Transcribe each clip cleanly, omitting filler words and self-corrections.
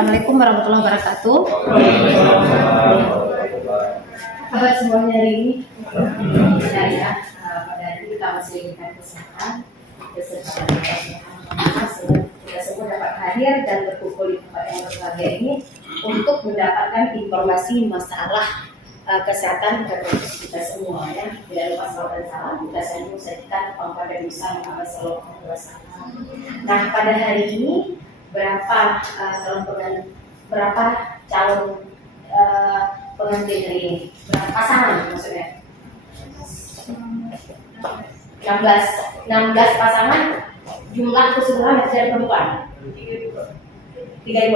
Assalamualaikum warahmatullahi wabarakatuh. Kabar semuanya hari ini? Ya, pada hari ini kita masih diberikan kesehatan beserta kita semua dapat hadir dan berkumpul di tempat yang berbahagia ini untuk mendapatkan informasi masalah kesehatan reproduksi kita semua, ya. Tidak lupa salam dan salam kita selalu sajikan pada bisa Sallallahu Alaihi Wasallam. Nah, pada hari ini berapa calon pengantin hari ini? Berapa pasangan maksudnya? 16 pasangan. Jumlah keseluruhan laki dan perempuan 32.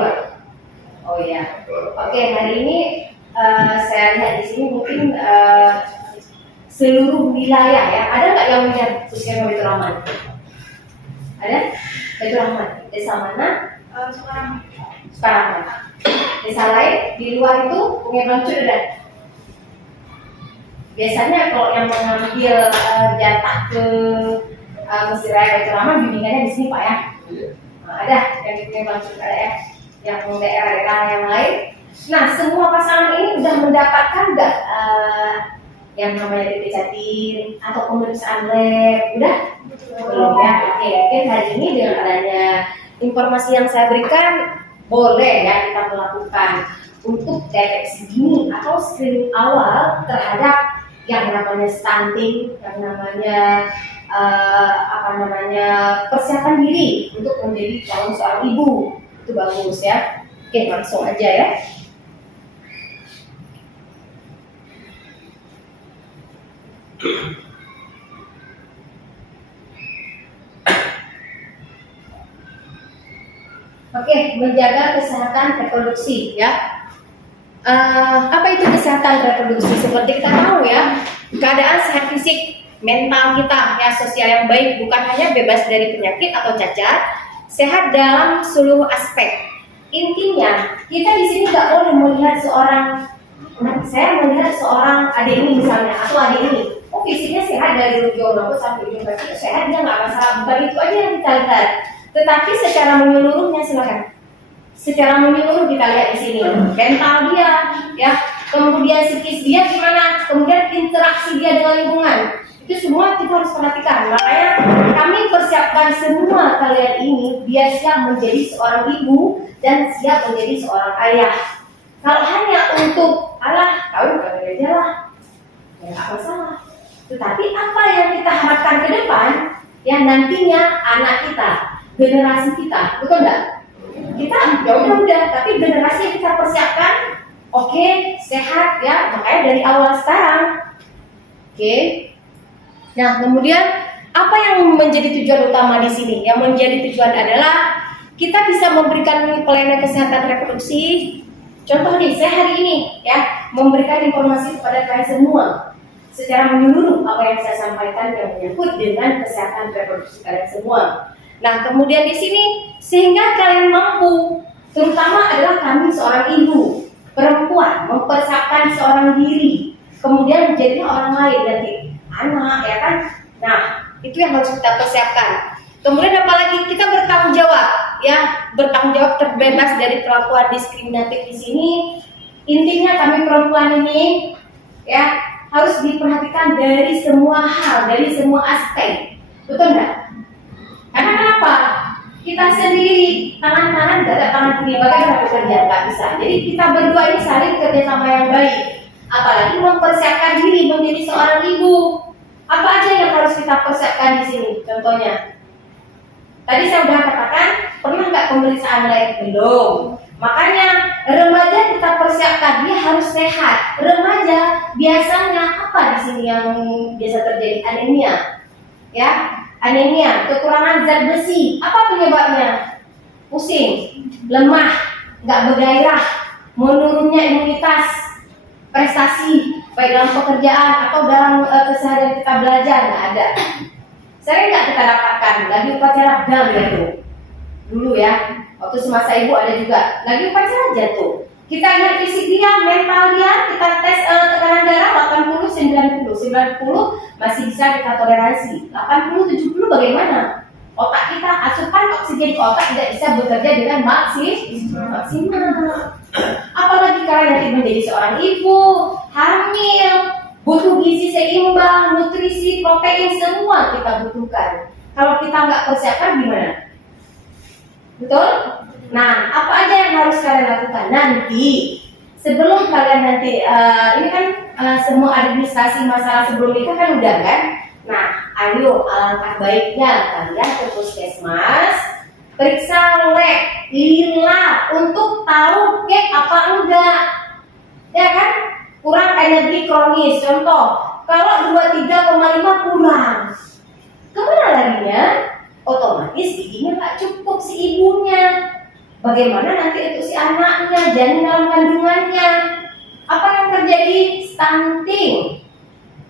Oh ya. Oke, hari ini saya lihat di sini mungkin seluruh wilayah, ya. Ada nggak yang punya Puskesmas Baitur Rahman? Ada? Baitur Rahman. Desa mana? Sekarang. Desa lain di luar itu punya Bangcut ada? Biasanya kalau yang mengambil jatah ke Masjid Raya Baitur Rahman bimbingannya di sini, Pak, ya. Nah, ada yang punya Bangcut ada, ya. Yang daerah-daerah yang lain. Nah, semua pasangan ini sudah mendapatkan nggak yang namanya DP Jatim atau pemeriksaan lab? Udah? Belum, ya? Oke, mungkin hari ini dengan adanya informasi yang saya berikan, boleh ya kita melakukan untuk deteksi dini atau screening awal terhadap yang namanya stunting, yang namanya persiapan diri untuk menjadi calon seorang ibu. Itu bagus, ya. Oke, langsung aja, ya. Oke, menjaga kesehatan reproduksi, ya. Apa itu kesehatan reproduksi? Seperti kita tahu, ya, keadaan sehat fisik, mental kita, ya, sosial yang baik, bukan hanya bebas dari penyakit atau cacat, sehat dalam seluruh aspek. Intinya, kita di sini nggak boleh melihat saya melihat seorang adik ini misalnya, atau adik ini, fisiknya sehat dari ujung rambut sampai ujung kaki, sehat, dia nggak masalah. Bukan itu aja yang kita lihat, tetapi secara menyeluruhnya, silakan. Secara menyeluruh kita lihat di sini, mental dia, ya, kemudian psikis dia gimana, kemudian interaksi dia dengan lingkungan, itu semua kita harus perhatikan. Makanya kami persiapkan semua kalian ini biar siap menjadi seorang ibu dan siap menjadi seorang ayah. Kalau hanya untuk kawin aja lah, ya nggak masalah. Tetapi apa yang kita harapkan ke depan, ya, nantinya anak kita, generasi kita, betul nggak? Kita ya udah, tapi generasi yang kita persiapkan, oke, sehat, ya, makanya dari awal sekarang, oke. Nah, kemudian apa yang menjadi tujuan utama di sini? Yang menjadi tujuan adalah kita bisa memberikan pelayanan kesehatan reproduksi. Contoh nih, saya hari ini, ya, memberikan informasi kepada kalian semua secara menyeluruh apa yang saya sampaikan yang menyangkut dengan kesehatan reproduksi kalian semua. Nah, kemudian di sini sehingga kalian mampu, terutama adalah kami seorang ibu perempuan mempersiapkan seorang diri, kemudian menjadi orang lain nanti anak, ya kan? Nah, itu yang harus kita persiapkan. Kemudian apalagi kita bertanggung jawab, ya, bertanggung jawab terbebas dari perlakuan diskriminatif di sini. Intinya kami perempuan ini, ya, harus diperhatikan dari semua hal, dari semua aspek, betul nggak? Karena kenapa? Kita sendiri tangan kanan gak ada tangan kiri, bagaimana bekerja? Nggak bisa. Jadi kita berdua ini saling kerjasama yang baik. Apalagi mempersiapkan diri menjadi seorang ibu. Apa aja yang harus kita persiapkan di sini? Contohnya, tadi saya sudah katakan, pernah nggak pemeriksaan lab? Belum. Makanya remaja kita persiapkan, dia harus sehat. Remaja biasanya apa di sini yang biasa terjadi? Anemia, ya, anemia, kekurangan zat besi. Apa penyebabnya? Pusing, lemah, nggak bergairah, menurunnya imunitas, prestasi, baik dalam pekerjaan atau dalam keseharian kita belajar, nggak ada. Sering nggak kita dapatkan lagi upacara dam gitu dulu, ya, waktu semasa ibu ada juga lagi upacara jantung. Kita lihat fisik dia, mental dia, kita tes tekanan darah 80, 90 masih bisa kita toleransi. 80, 70 bagaimana? Otak kita, asupan oksigen ke otak tidak bisa bekerja dengan maksimal. Apalagi kalau nanti menjadi seorang ibu, hamil, butuh gizi seimbang, nutrisi, protein, semua kita butuhkan. Kalau kita nggak persiapkan gimana? Betul? Nah, apa aja yang harus kalian lakukan nanti sebelum kalian nanti ini kan semua administrasi masalah sebelum nikah kan udah kan? Nah, ayo alangkah baiknya kalian ke puskesmas periksa lab, lila untuk tahu kek apa enggak, ya kan? Kurang energi kronis, contoh kalau 23,5 kurang, kemana larinya? Otomatis giginya nggak cukup si ibunya. Bagaimana nanti untuk si anaknya, janin dalam kandungannya? Apa yang terjadi? Stunting.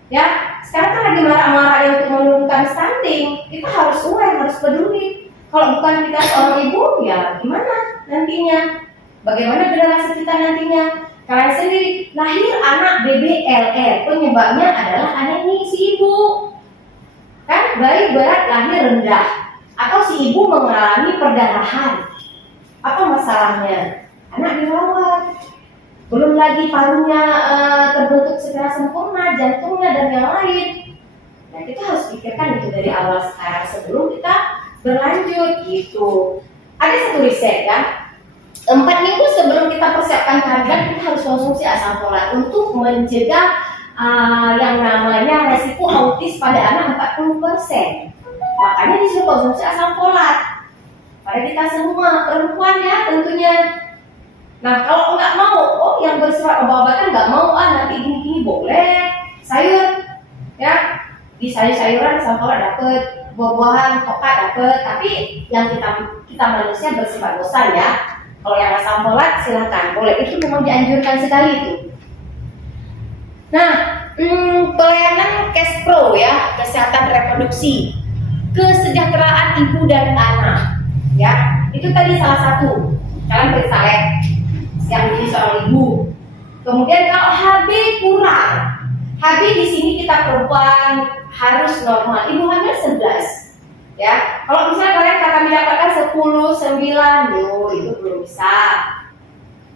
Ya, sekarang kan lagi marah-marah untuk menurunkan stunting. Kita harus aware, harus peduli. Kalau bukan kita seorang ibu, ya gimana nantinya? Bagaimana generasi kita nantinya? Kalian sendiri lahir anak BBLR, penyebabnya adalah anemia si ibu. Kan bayi berat lahir rendah, atau si ibu mengalami perdarahan. Apa masalahnya? Anak dirawat. Belum lagi parunya terbentuk secara sempurna, jantungnya dan yang lain. Nah, kita harus pikirkan itu dari awal sekarang sebelum kita berlanjut gitu. Ada satu riset ya, 4 minggu sebelum kita persiapkan kehamilan kita harus konsumsi asam folat untuk mencegah yang namanya resiko autis pada anak 40%. Makanya disuruh konsumsi asam folat pada kita semua, perempuan ya tentunya. Nah, kalau nggak mau, yang bersifat obat-obatan nggak mau, nanti gini-gini boleh. Sayur, ya, di sayur-sayuran asam folat dapet, buah-buahan, tokat dapet. Tapi yang kita manusia bersifat bosan ya. Kalau yang asam folat silahkan, boleh. Itu memang dianjurkan sekali itu. Nah, pelayanan Kespro ya, kesehatan reproduksi, kesejahteraan ibu dan anak, ya, itu tadi salah satu. Kalian periksa yang menjadi seorang ibu. Kemudian kalau HB kurang, HB di sini kita perempuan harus normal. Ibu hamil 11, ya. Kalau misalnya kami dapatkan 10, 9, itu belum bisa.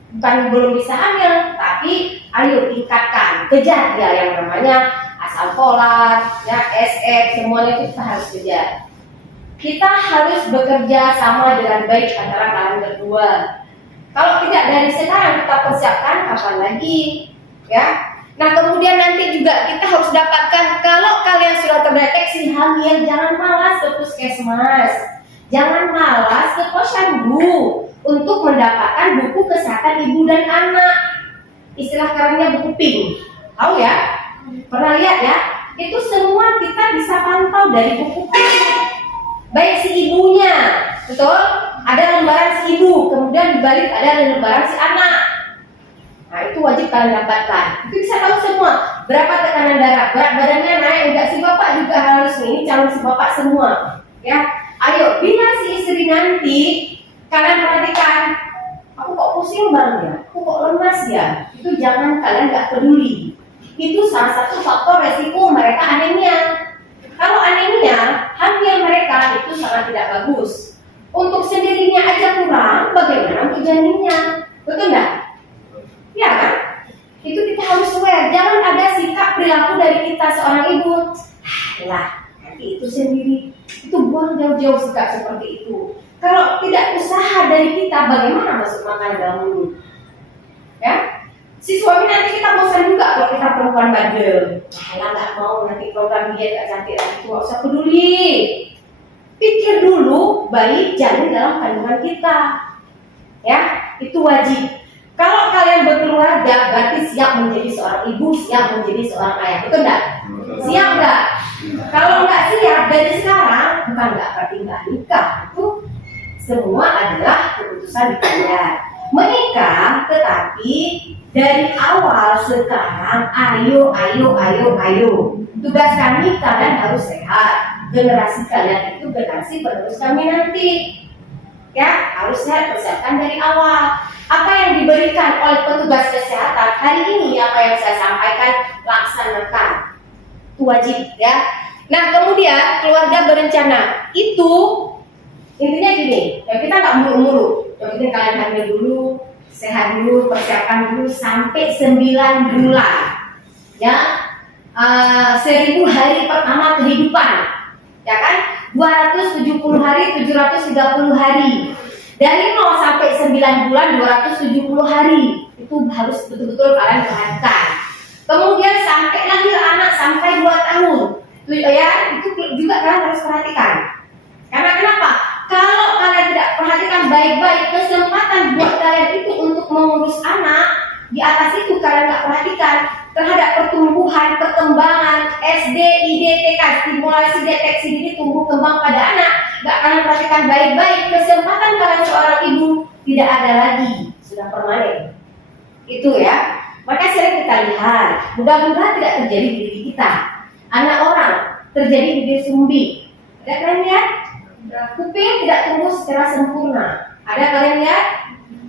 Bukan belum bisa hamil, tapi ayo tingkatkan, kejar ya yang namanya asam folat, ya, SF, semuanya itu kita harus kejar. Kita harus bekerja sama dengan baik antara kalian berdua. Kalau tidak dari sekarang kita persiapkan, kapan lagi, ya? Nah, kemudian nanti juga kita harus dapatkan kalau kalian sudah terdeteksi hamil, jangan malas ke puskesmas, jangan malas ke posyandu untuk mendapatkan buku kesehatan ibu dan anak. Istilah kerennya buku pink, tahu ya? Pernah lihat ya? Itu semua kita bisa pantau dari buku pink. Baik si ibunya, betul? Ada lembaran si ibu, kemudian dibalik ada lembaran si anak. Nah, itu wajib kalian dapatkan. Itu bisa tahu semua. Berapa tekanan darah, berat badannya naik, enggak, si bapak juga harus ini, calon si bapak semua. Ya, ayo, bila si istri nanti kalian perhatikan, aku kok pusing bang ya, aku kok lemas ya, itu jangan kalian nggak peduli. Itu salah satu faktor resiko mereka anemia. Kalau anemia, hamil mereka itu sangat tidak bagus. Untuk sendirinya aja kurang, bagaimana untuk janinnya? Betul nggak? Ya kan? Itu kita harus aware. Jangan ada sikap perilaku dari kita seorang ibu. Lah, nanti itu sendiri. Itu buang jauh-jauh sikap seperti itu. Kalau tidak usaha dari kita, bagaimana masuk makan dalam mulut? Ya? Si suami nanti kita bosan juga kalau kita perempuan bandel. Lah nggak mau nanti program diet gak cantik lagi, itu nggak usah peduli. Pikir dulu baik janin dalam kandungan kita. Ya, itu wajib. Kalau kalian berkeluarga berarti siap menjadi seorang ibu, siap menjadi seorang ayah, betul nggak? Siap nggak? Kalau nggak siap dari sekarang, bukan nggak berarti nggak nikah. Itu semua adalah keputusan di kalian. Menikah, tetapi dari awal sekarang, ayo. Tugas kami kalian harus sehat. Generasi kalian itu generasi penerus kami nanti. Ya, harus sehat, persiapkan dari awal. Apa yang diberikan oleh petugas kesehatan hari ini, apa yang saya sampaikan, laksanakan. Itu wajib ya. Nah, kemudian keluarga berencana itu Intinya gini, ya kita nggak muluk-muluk. Yang penting kalian hamil dulu, sehat dulu, persiapan dulu sampai 9 bulan. Ya, 1000 hari pertama kehidupan, ya kan? 270 hari, 730 hari. Dari 0 sampai 9 bulan, 270 hari. Itu harus betul-betul kalian perhatikan. Kemudian sampai lahir anak sampai 2 tahun. Ya, itu juga kalian harus perhatikan. Karena kenapa? Kalau kalian tidak perhatikan baik-baik, kesempatan buat kalian itu untuk mengurus anak, di atas itu kalian nggak perhatikan terhadap pertumbuhan, perkembangan, SD, ID, TK, stimulasi deteksi dini tumbuh kembang pada anak, nggak kalian perhatikan baik-baik, kesempatan kalian seorang ibu tidak ada lagi, sudah permanen. Itu ya. Maka sering kita lihat, mudah-mudahan tidak terjadi di diri kita. Anak orang terjadi di diri sumbi. Ada kalian lihat? Kuping tidak tumbuh secara sempurna. Ada kalian lihat?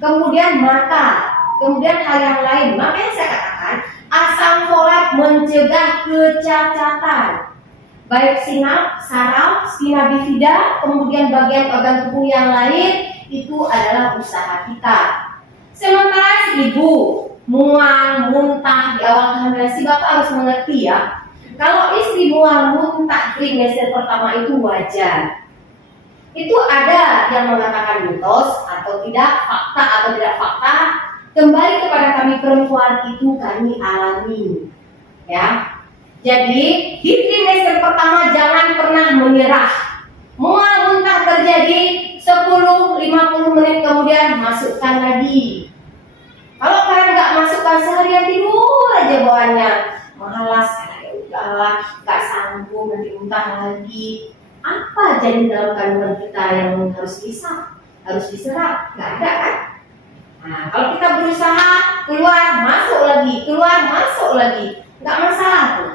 Kemudian mata, kemudian hal yang lain. Makanya saya katakan asam folat mencegah kecacatan. Baik sinap, saraf, spina bifida, kemudian bagian organ tubuh yang lain, itu adalah usaha kita. Sementara si ibu mual, muntah di awal kehamilan, si bapak harus mengerti ya. Kalau istri mual, muntah trimester pertama itu wajar. Itu ada yang mengatakan mitos atau tidak, fakta atau tidak fakta. Kembali kepada kami perempuan itu kami alami, ya. Jadi di trimester pertama jangan pernah menyerah. Mual muntah terjadi 10-50 menit kemudian masukkan lagi. Kalau kalian nggak masukkan seharian tidur aja bawaannya, malas, ya udahlah, nggak sanggup nanti muntah lagi. Apa jadi dalam kandungan kita yang harus dihisap, harus diserap? Nggak ada kan? Nah, kalau kita berusaha keluar masuk lagi, keluar masuk lagi, nggak masalah tuh.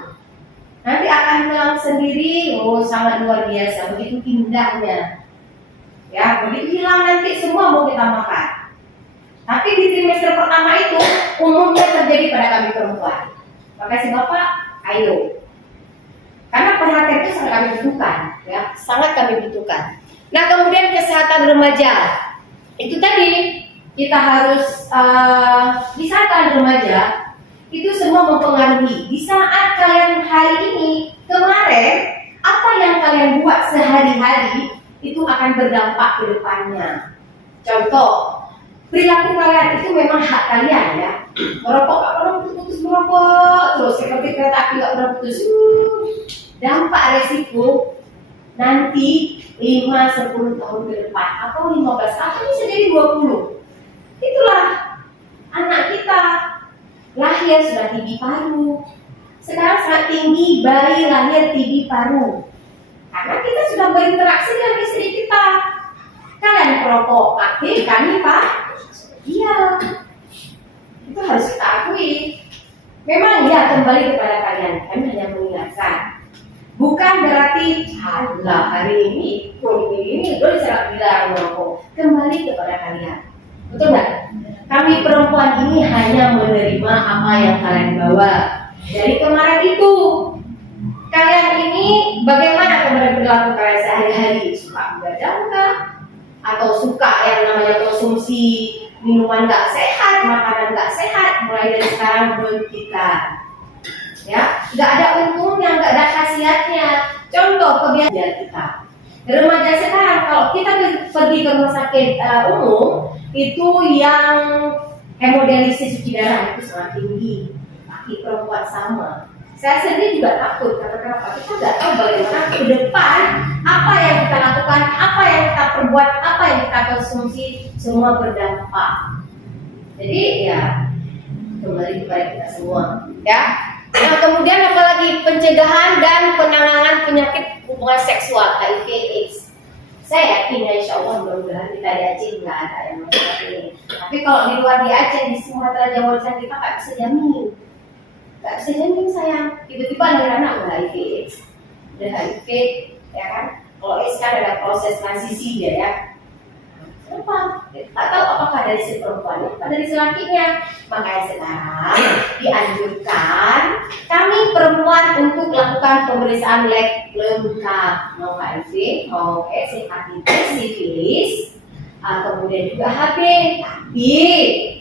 Nanti akan hilang sendiri. Oh, sangat luar biasa, begitu indahnya. Ya, begitu hilang nanti semua mau kita makan. Tapi di trimester pertama itu umumnya terjadi pada kami perempuan. Makasih Bapak, ayo. Karena perhatian itu sangat kami butuhkan, ya, sangat kami butuhkan. Nah, kemudian kesehatan remaja. Itu tadi kita harus di saat kalian remaja itu semua mempengaruhi. Di saat kalian hari ini, kemarin, apa yang kalian buat sehari-hari itu akan berdampak ke depannya. Contoh, perilaku kalian itu memang hak kalian ya. Merokok gak pernah putus merokok, terus seperti kereta api gak pernah putus. Dampak resiko nanti 5-10 tahun ke depan atau 15 atau bisa jadi 20. Itulah anak kita lahir sudah TB paru. Sekarang sangat tinggi bayi lahir TB paru. Karena kita sudah berinteraksi dengan istri kita. Kalian perokok aktif, kami Pak. Iya. Itu harus kita akui. Memang ya kembali kepada kalian. Kami hanya mengingatkan. Bukan berarti hari ini, ini udah bisa bilang merokok. Kembali kepada kalian. Betul nggak? Kami perempuan ini hanya menerima apa yang kalian bawa. Dari kemarin itu, kalian ini bagaimana kemudian perilaku kalian sehari-hari? Suka begadang kah? Atau suka yang namanya konsumsi minuman nggak sehat, makanan nggak sehat? Mulai dari sekarang berhentikan. Ya, nggak ada untungnya, nggak ada khasiatnya. Contoh kebiasaan kita. Remaja sekarang kalau kita pergi ke rumah sakit umum itu yang hemodialisis cuci darah itu sangat tinggi. Laki perempuan sama. Saya sendiri juga takut karena kenapa? Kita nggak tahu bagaimana ke depan apa yang kita lakukan, apa yang kita perbuat, apa yang kita konsumsi semua berdampak. Jadi ya kembali kepada kita semua, ya. Nah, kemudian apalagi pencegahan dan penanganan penyakit hubungan seksual HIV/AIDS. Saya yakin ya insya Allah mudah-mudahan kita di Aceh nggak ada yang seperti ini. Tapi kalau di luar di Aceh, di Sumatera Jawa kita nggak bisa jamin. Nggak bisa jamin sayang. Tiba-tiba ada anak udah HIV/AIDS, udah HIV, ya kan? Kalau AIDS kan ada proses transisi dia ya. Kenapa? Kita tak tahu apakah dari si perempuannya atau dari si lakinya. Makanya sekarang dianjurkan kami perempuan untuk lakukan pemeriksaan lab lengkap, mau HIV, mau AIDS, hepatitis, sifilis, kemudian juga HB. Tapi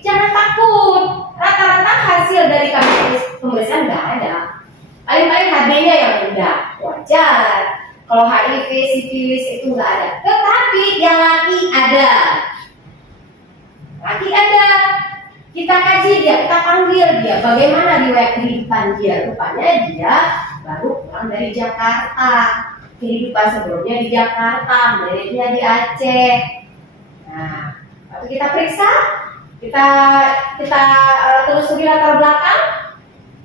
jangan takut, rata-rata hasil dari kami pemeriksaan nggak ada. Paling-paling HB-nya yang rendah, wajar. Kalau HIV, sifilis itu nggak ada. Tetapi yang laki ada. Laki ada. Kita kaji dia, kita panggil dia. Bagaimana riwayat kehidupan dia? Rupanya dia baru pulang dari Jakarta. Kehidupan sebelumnya di Jakarta, meritnya di Aceh. Nah, waktu kita periksa, kita telusuri latar belakang,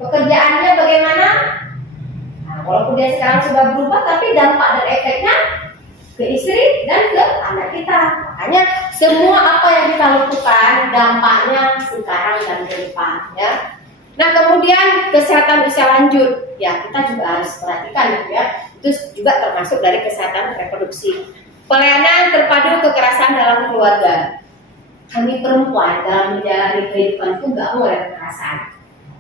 pekerjaannya bagaimana. Walaupun dia sekarang sudah berubah, tapi dampak dan efeknya ke istri dan ke anak kita. Makanya semua apa yang kita lakukan dampaknya sekarang dan ke depan, ya. Nah, kemudian kesehatan usia lanjut, ya kita juga harus perhatikan, ya. Itu juga termasuk dari kesehatan reproduksi. Pelayanan terpadu kekerasan dalam keluarga. Kami perempuan dalam menjalani kehidupan itu nggak mau ada kekerasan.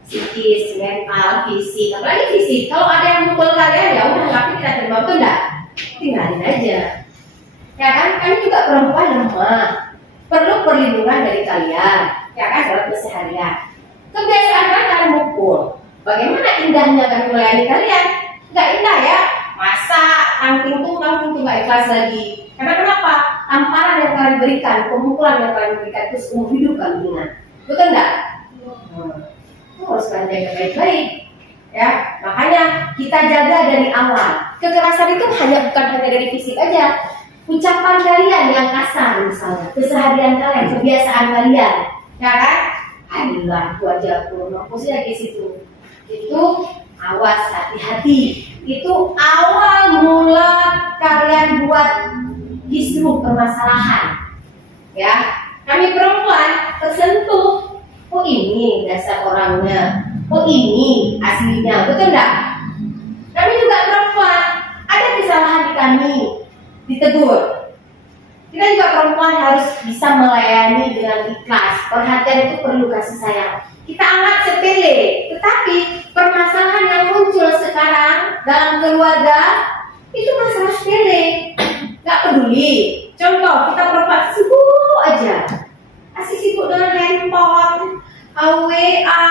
Psikis, mental, fisik, apalagi fisik. Kalau ada yang mukul kalian ya udah, tapi kita terima, betul enggak? Tinggalin aja. Ya kan? Kami juga perempuan lemah, perlu perlindungan dari kalian, ya kan, dalam keseharian. Kebiasaan kalian mukul. Bagaimana indahnya kami melayani kalian? Enggak indah ya? Masa tangting tuh nggak ikhlas lagi. Karena kenapa? Tamparan yang kalian berikan, pemukulan yang kalian berikan itu seumur hidup kami ingat. Betul enggak? Harus jaga baik-baik, ya. Makanya kita jaga dari awal. Kekerasan itu bukan hanya dari fisik aja. Ucapan kalian yang kasar misalnya, keseharian kalian, kebiasaan kalian, ya kan? Alhamdulillah, wajah sih lagi situ. Itu awas, hati-hati. Itu awal mula kalian buat kisruh permasalahan, ya. Kami perempuan tersentuh. Oh ini dasar orangnya, oh ini aslinya, betul enggak? Kami juga perempuan, ada kesalahan di kami, ditegur. Kita juga perempuan harus bisa melayani dengan ikhlas. Perhatian itu perlu kasih sayang. Kita anggap sepele, tetapi permasalahan yang muncul sekarang dalam keluarga itu masalah sepele, nggak peduli. Contoh, kita perempuan sibuk aja. Masih sibuk dengan handphone, WA,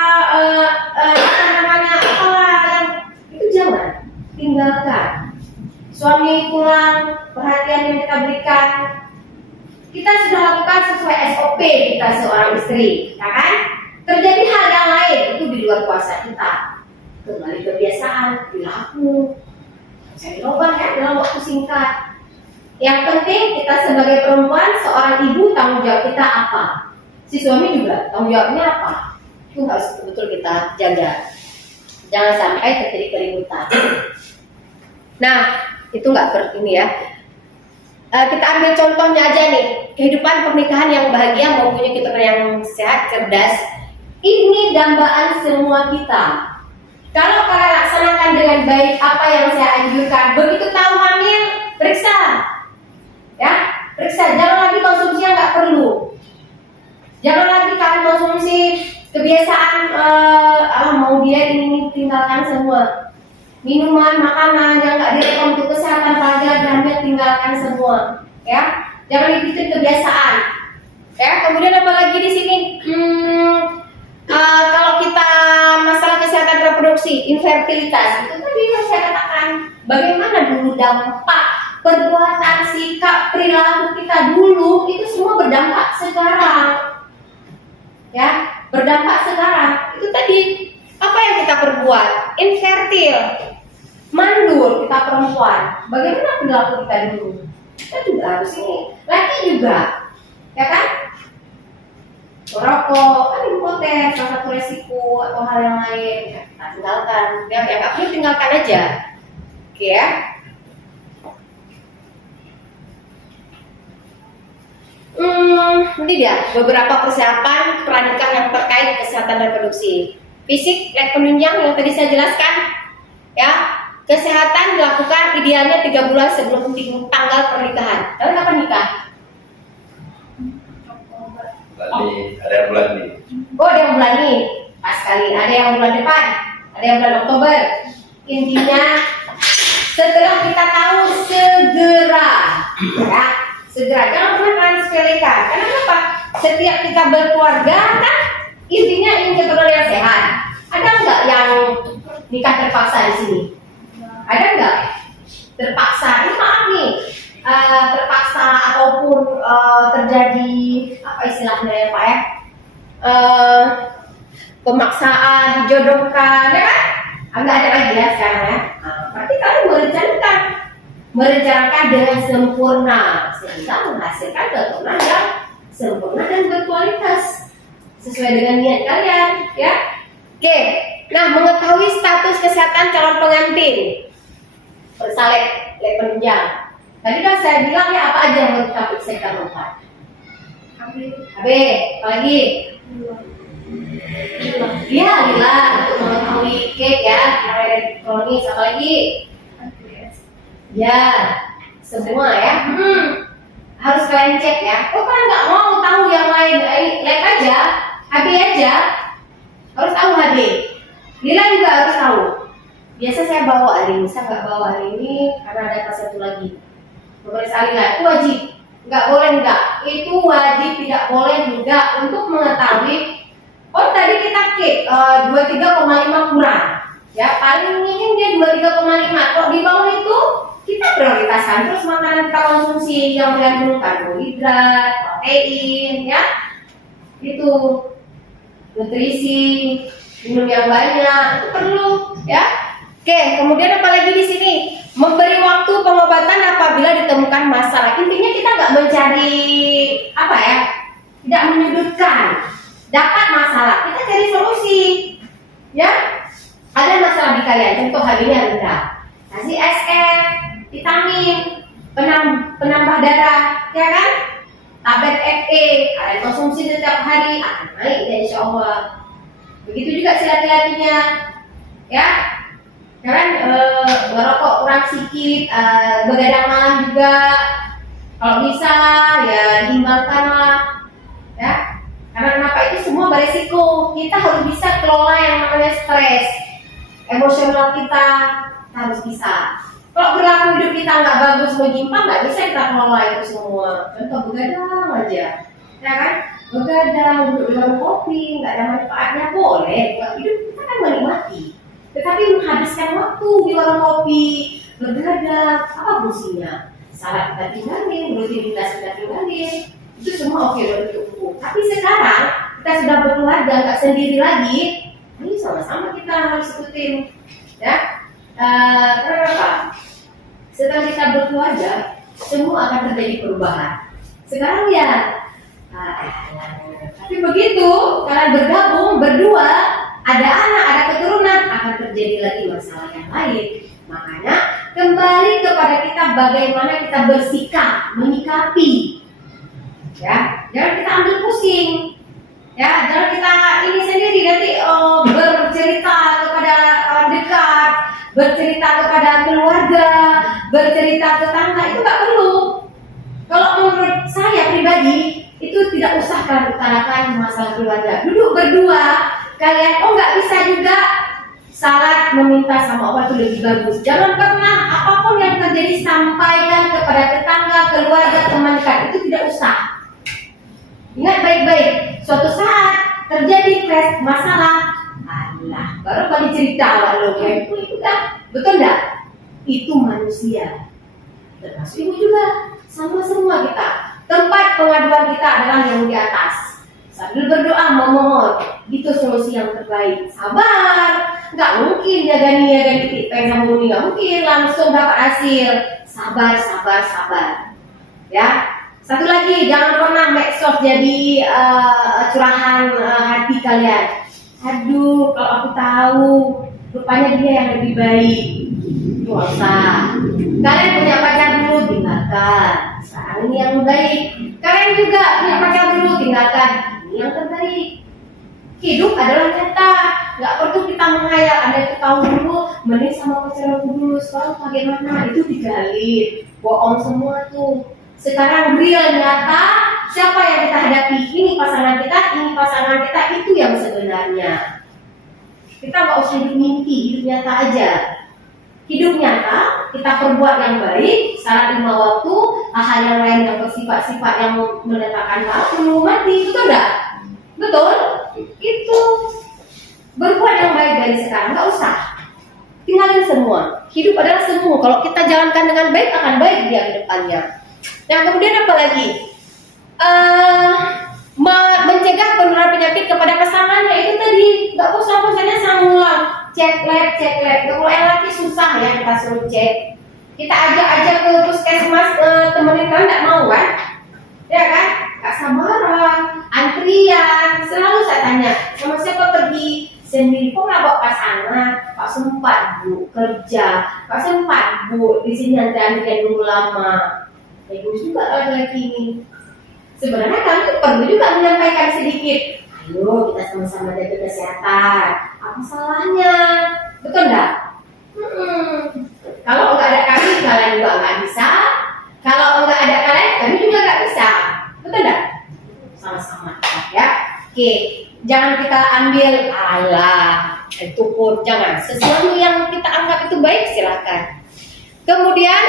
apalah yang itu jangan tinggalkan. Suami pulang, perhatian yang kita berikan, kita sudah lakukan sesuai SOP kita seorang istri, ya kan? Terjadi hal yang lain itu di luar kuasa kita, kembali kebiasaan, perilaku, bisa dirubah ya dalam waktu singkat. Yang penting kita sebagai perempuan, seorang ibu, tanggung jawab kita apa? Si suami juga tanggung jawabnya apa? Itu harus betul-betul kita jaga. Jangan sampai terjadi keributan. Nah, itu nggak ini ya. Kita ambil contohnya aja nih, kehidupan pernikahan yang bahagia mempunyai keturunan yang sehat, cerdas. Ini dambaan semua kita. Kalau kalian laksanakan dengan baik apa yang saya anjurkan, begitu tahu hamil, periksa. Ya, periksa, jangan lagi konsumsi yang nggak perlu. Jangan lagi kalian konsumsi kebiasaan mau diet ini tinggalkan semua. Minuman, makanan yang nggak direkom untuk kesehatan pelajar dan hamil tinggalkan semua. Ya, jangan ikutin kebiasaan. Ya, kemudian apa lagi di sini? Kalau kita masalah kesehatan reproduksi, infertilitas itu tadi yang saya katakan. Bagaimana dulu dampak perbuatan, sikap, perilaku kita dulu itu semua berdampak sekarang, ya, berdampak sekarang. Itu tadi apa yang kita perbuat, infertil, mandul kita perempuan. Bagaimana perilaku kita dulu? Kita juga harus ini, laki juga, ya kan? Merokok, kan impoten, salah satu resiko atau hal yang lain, ya, kita tinggalkan. Ya, yang nggak perlu tinggalkan aja, oke ya. Ini dia beberapa persiapan peranikan yang terkait kesehatan reproduksi. Fisik, lab penunjang yang tadi saya jelaskan, ya. Kesehatan dilakukan idealnya 3 bulan sebelum tanggal pernikahan. Lalu kapan nikah? Ini ada yang bulan ini. Oh, ada yang bulan ini. Pas sekali. Ada yang bulan depan. Ada yang bulan Oktober. Intinya, setelah kita tahu segera, ya, segera. Jangan pernah kalian sepelekan. Karena apa? Setiap kita berkeluarga, kan intinya ingin keturunan yang sehat. Ada nggak yang nikah terpaksa di sini? Ada nggak? Terpaksa. Ini maaf nih. Terpaksa ataupun terjadi apa istilahnya ya Pak ya, pemaksaan dijodohkan ya kan, nggak ada lagi ya sekarang ya. Berarti kalian merencanakan dengan sempurna sehingga menghasilkan keturunan yang sempurna dan berkualitas sesuai dengan niat kalian ya. Oke, nah mengetahui status kesehatan calon pengantin bersalek oleh penunjang. Tadi kan saya bilang ya apa aja yang harus kita periksa kita lengkap. AB, apa lagi? Iya, lila untuk mengetahui cake ya, area elektronis, apa lagi? Ya, semua ya. Harus kalian cek ya. Oh kan nggak mau tahu yang lain, lihat aja, AB aja. Harus tahu AB. Lila juga harus tahu. Biasa saya bawa hari ini, saya nggak bawa hari ini karena ada kelas satu lagi. Pemeriksaan Lila itu wajib, nggak boleh enggak. Itu wajib, tidak boleh enggak untuk mengetahui. Oh tadi kita cek 23,5 kurang, ya paling minim dia 23,5. Kalau di bawah itu kita prioritaskan terus makanan kita konsumsi yang mengandung karbohidrat, protein, ya itu nutrisi, minum yang banyak itu perlu, ya. Oke, kemudian apa lagi di sini? Memberi waktu pengobatan apabila ditemukan masalah. Intinya kita nggak mencari apa ya, tidak menyudutkan. Dapat masalah, kita cari solusi. Ya, ada masalah di kalian. Contoh harinya rendah, kasih SF, vitamin, penambah darah, ya kan? Tablet Fe, kalian konsumsi setiap hari akan naik ya insya Allah. Begitu juga si laki-lakinya, ya. Kan merokok kurang sedikit, begadang malam juga, kalau bisa ya diimbangkanlah, ya. Karena kenapa itu semua beresiko. Kita harus bisa kelola yang namanya stres, emosional kita harus bisa. Kalau perilaku hidup kita nggak bagus, menyimpang, nggak bisa kita kelola itu semua. Contoh begadang aja, ya kan? Begadang, duduk di warung kopi, nggak ada manfaatnya boleh. Buat hidup kita kan menikmati. Tetapi menghabiskan waktu di warung kopi, begadang, apa fungsinya? Salat kita tinggalin, rutinitas kita tinggalin, itu semua oke untuk hukum. Tapi sekarang kita sudah berkeluarga, nggak sendiri lagi, ini sama-sama kita harus ikutin, ya. Kenapa? Setelah kita berkeluarga, semua akan terjadi perubahan. Sekarang ya, tapi begitu kalian bergabung berdua, ada anak, ada keturunan, akan terjadi lagi masalah yang lain. Makanya kembali kepada kita bagaimana kita bersikap, menyikapi. Ya, jangan kita ambil pusing. Ya, jangan kita ini sendiri nanti bercerita kepada orang dekat, bercerita kepada keluarga, bercerita tetangga, itu nggak perlu. Kalau menurut saya pribadi itu tidak usah kalian utarakan masalah keluarga. Duduk berdua, kalian nggak bisa juga salat meminta sama Allah itu lebih bagus. Jangan pernah apapun yang terjadi sampaikan kepada tetangga, keluarga, teman dekat, itu tidak usah. Ingat baik-baik, suatu saat terjadi crash masalah, Allah baru kali cerita lo itu udah betul enggak? Itu manusia, termasuk ibu juga, sama semua kita. Tempat pengaduan kita adalah yang di atas. Sambil berdoa memohon, itu solusi yang terbaik. Sabar, nggak mungkin jaga titik pengen murni, nggak mungkin langsung dapat hasil. Sabar, sabar, sabar. Ya. Satu lagi, jangan pernah medsos jadi curahan hati kalian. Aduh, kalau aku tahu, rupanya dia yang lebih baik. Nggak usah. Kalian punya pacar dulu, tinggalkan. Sekarang ini yang baik. Kalian juga punya pacar dulu, tinggalkan. Ini yang terbaik. Hidup adalah nyata. Nggak perlu kita menghayal. Anda itu tahu dulu, mending sama pacar aku dulu. Sekarang bagaimana? Itu digali. Bohong semua tuh. Sekarang real nyata, siapa yang kita hadapi? Ini pasangan kita, itu yang sebenarnya. Kita nggak usah hidup mimpi, hidup nyata aja. Hidup nyata, kita perbuat yang baik, salat 5 waktu, hal yang lain yang bersifat-sifat yang mendatangkan waktu, mati, betul nggak? Betul? Itu berbuat yang baik dari sekarang, nggak usah. Tinggalin semua. Hidup adalah semu. Kalau kita jalankan dengan baik, akan baik dia ke depannya. Nah, kemudian apa lagi? Mencegah penularan penyakit kepada pasangannya, itu tadi. Nggak bosan-bosannya samulang. Cek lab. Kalau yang laki susah ya kita suruh cek. Kita ajak ke puskesmas, temenin kan nggak mau kan? Ya kan? Nggak sabaran, antrian. Selalu saya tanya, sama siapa pergi? Sendiri. Kok nggak bawa pasangan? Pak sempat bu kerja. Pak sempat bu di sini antrian nunggu lama. Egois juga laki-laki ini. Sebenarnya kami perlu juga menyampaikan sedikit. Ayo kita sama-sama jaga kesehatan. Apa salahnya? Betul nggak? Kalau nggak ada kami, kalian juga nggak bisa. Kalau nggak ada kalian, kami juga nggak bisa. Betul nggak? Sama-sama ya. Oke, jangan kita ambil Allah. Itu pun jangan. Sesuatu yang kita anggap itu baik silakan. Kemudian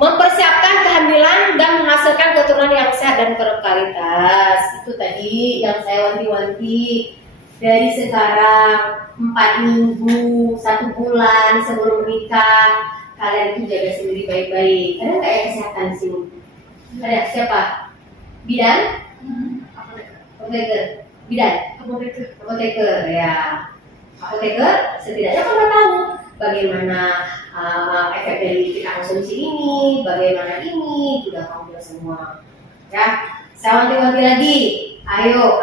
mempersiapkan kehamilan dan menghasilkan keturunan yang sehat dan berkualitas. Itu tadi yang saya wanti-wanti. Dari sekarang 4 minggu, 1 bulan sebelum menikah, kalian itu jaga sendiri baik-baik. Ada nggak yang kesehatan di sini? Ada siapa? Bidan? Apoteker. Bidan? Apoteker. Ya. Apoteker setidaknya kamu tahu bagaimana efek dari kita konsumsi ini, bagaimana ini, sudah kamu semua. Ya. Saya wanti-wanti lagi. Ayo,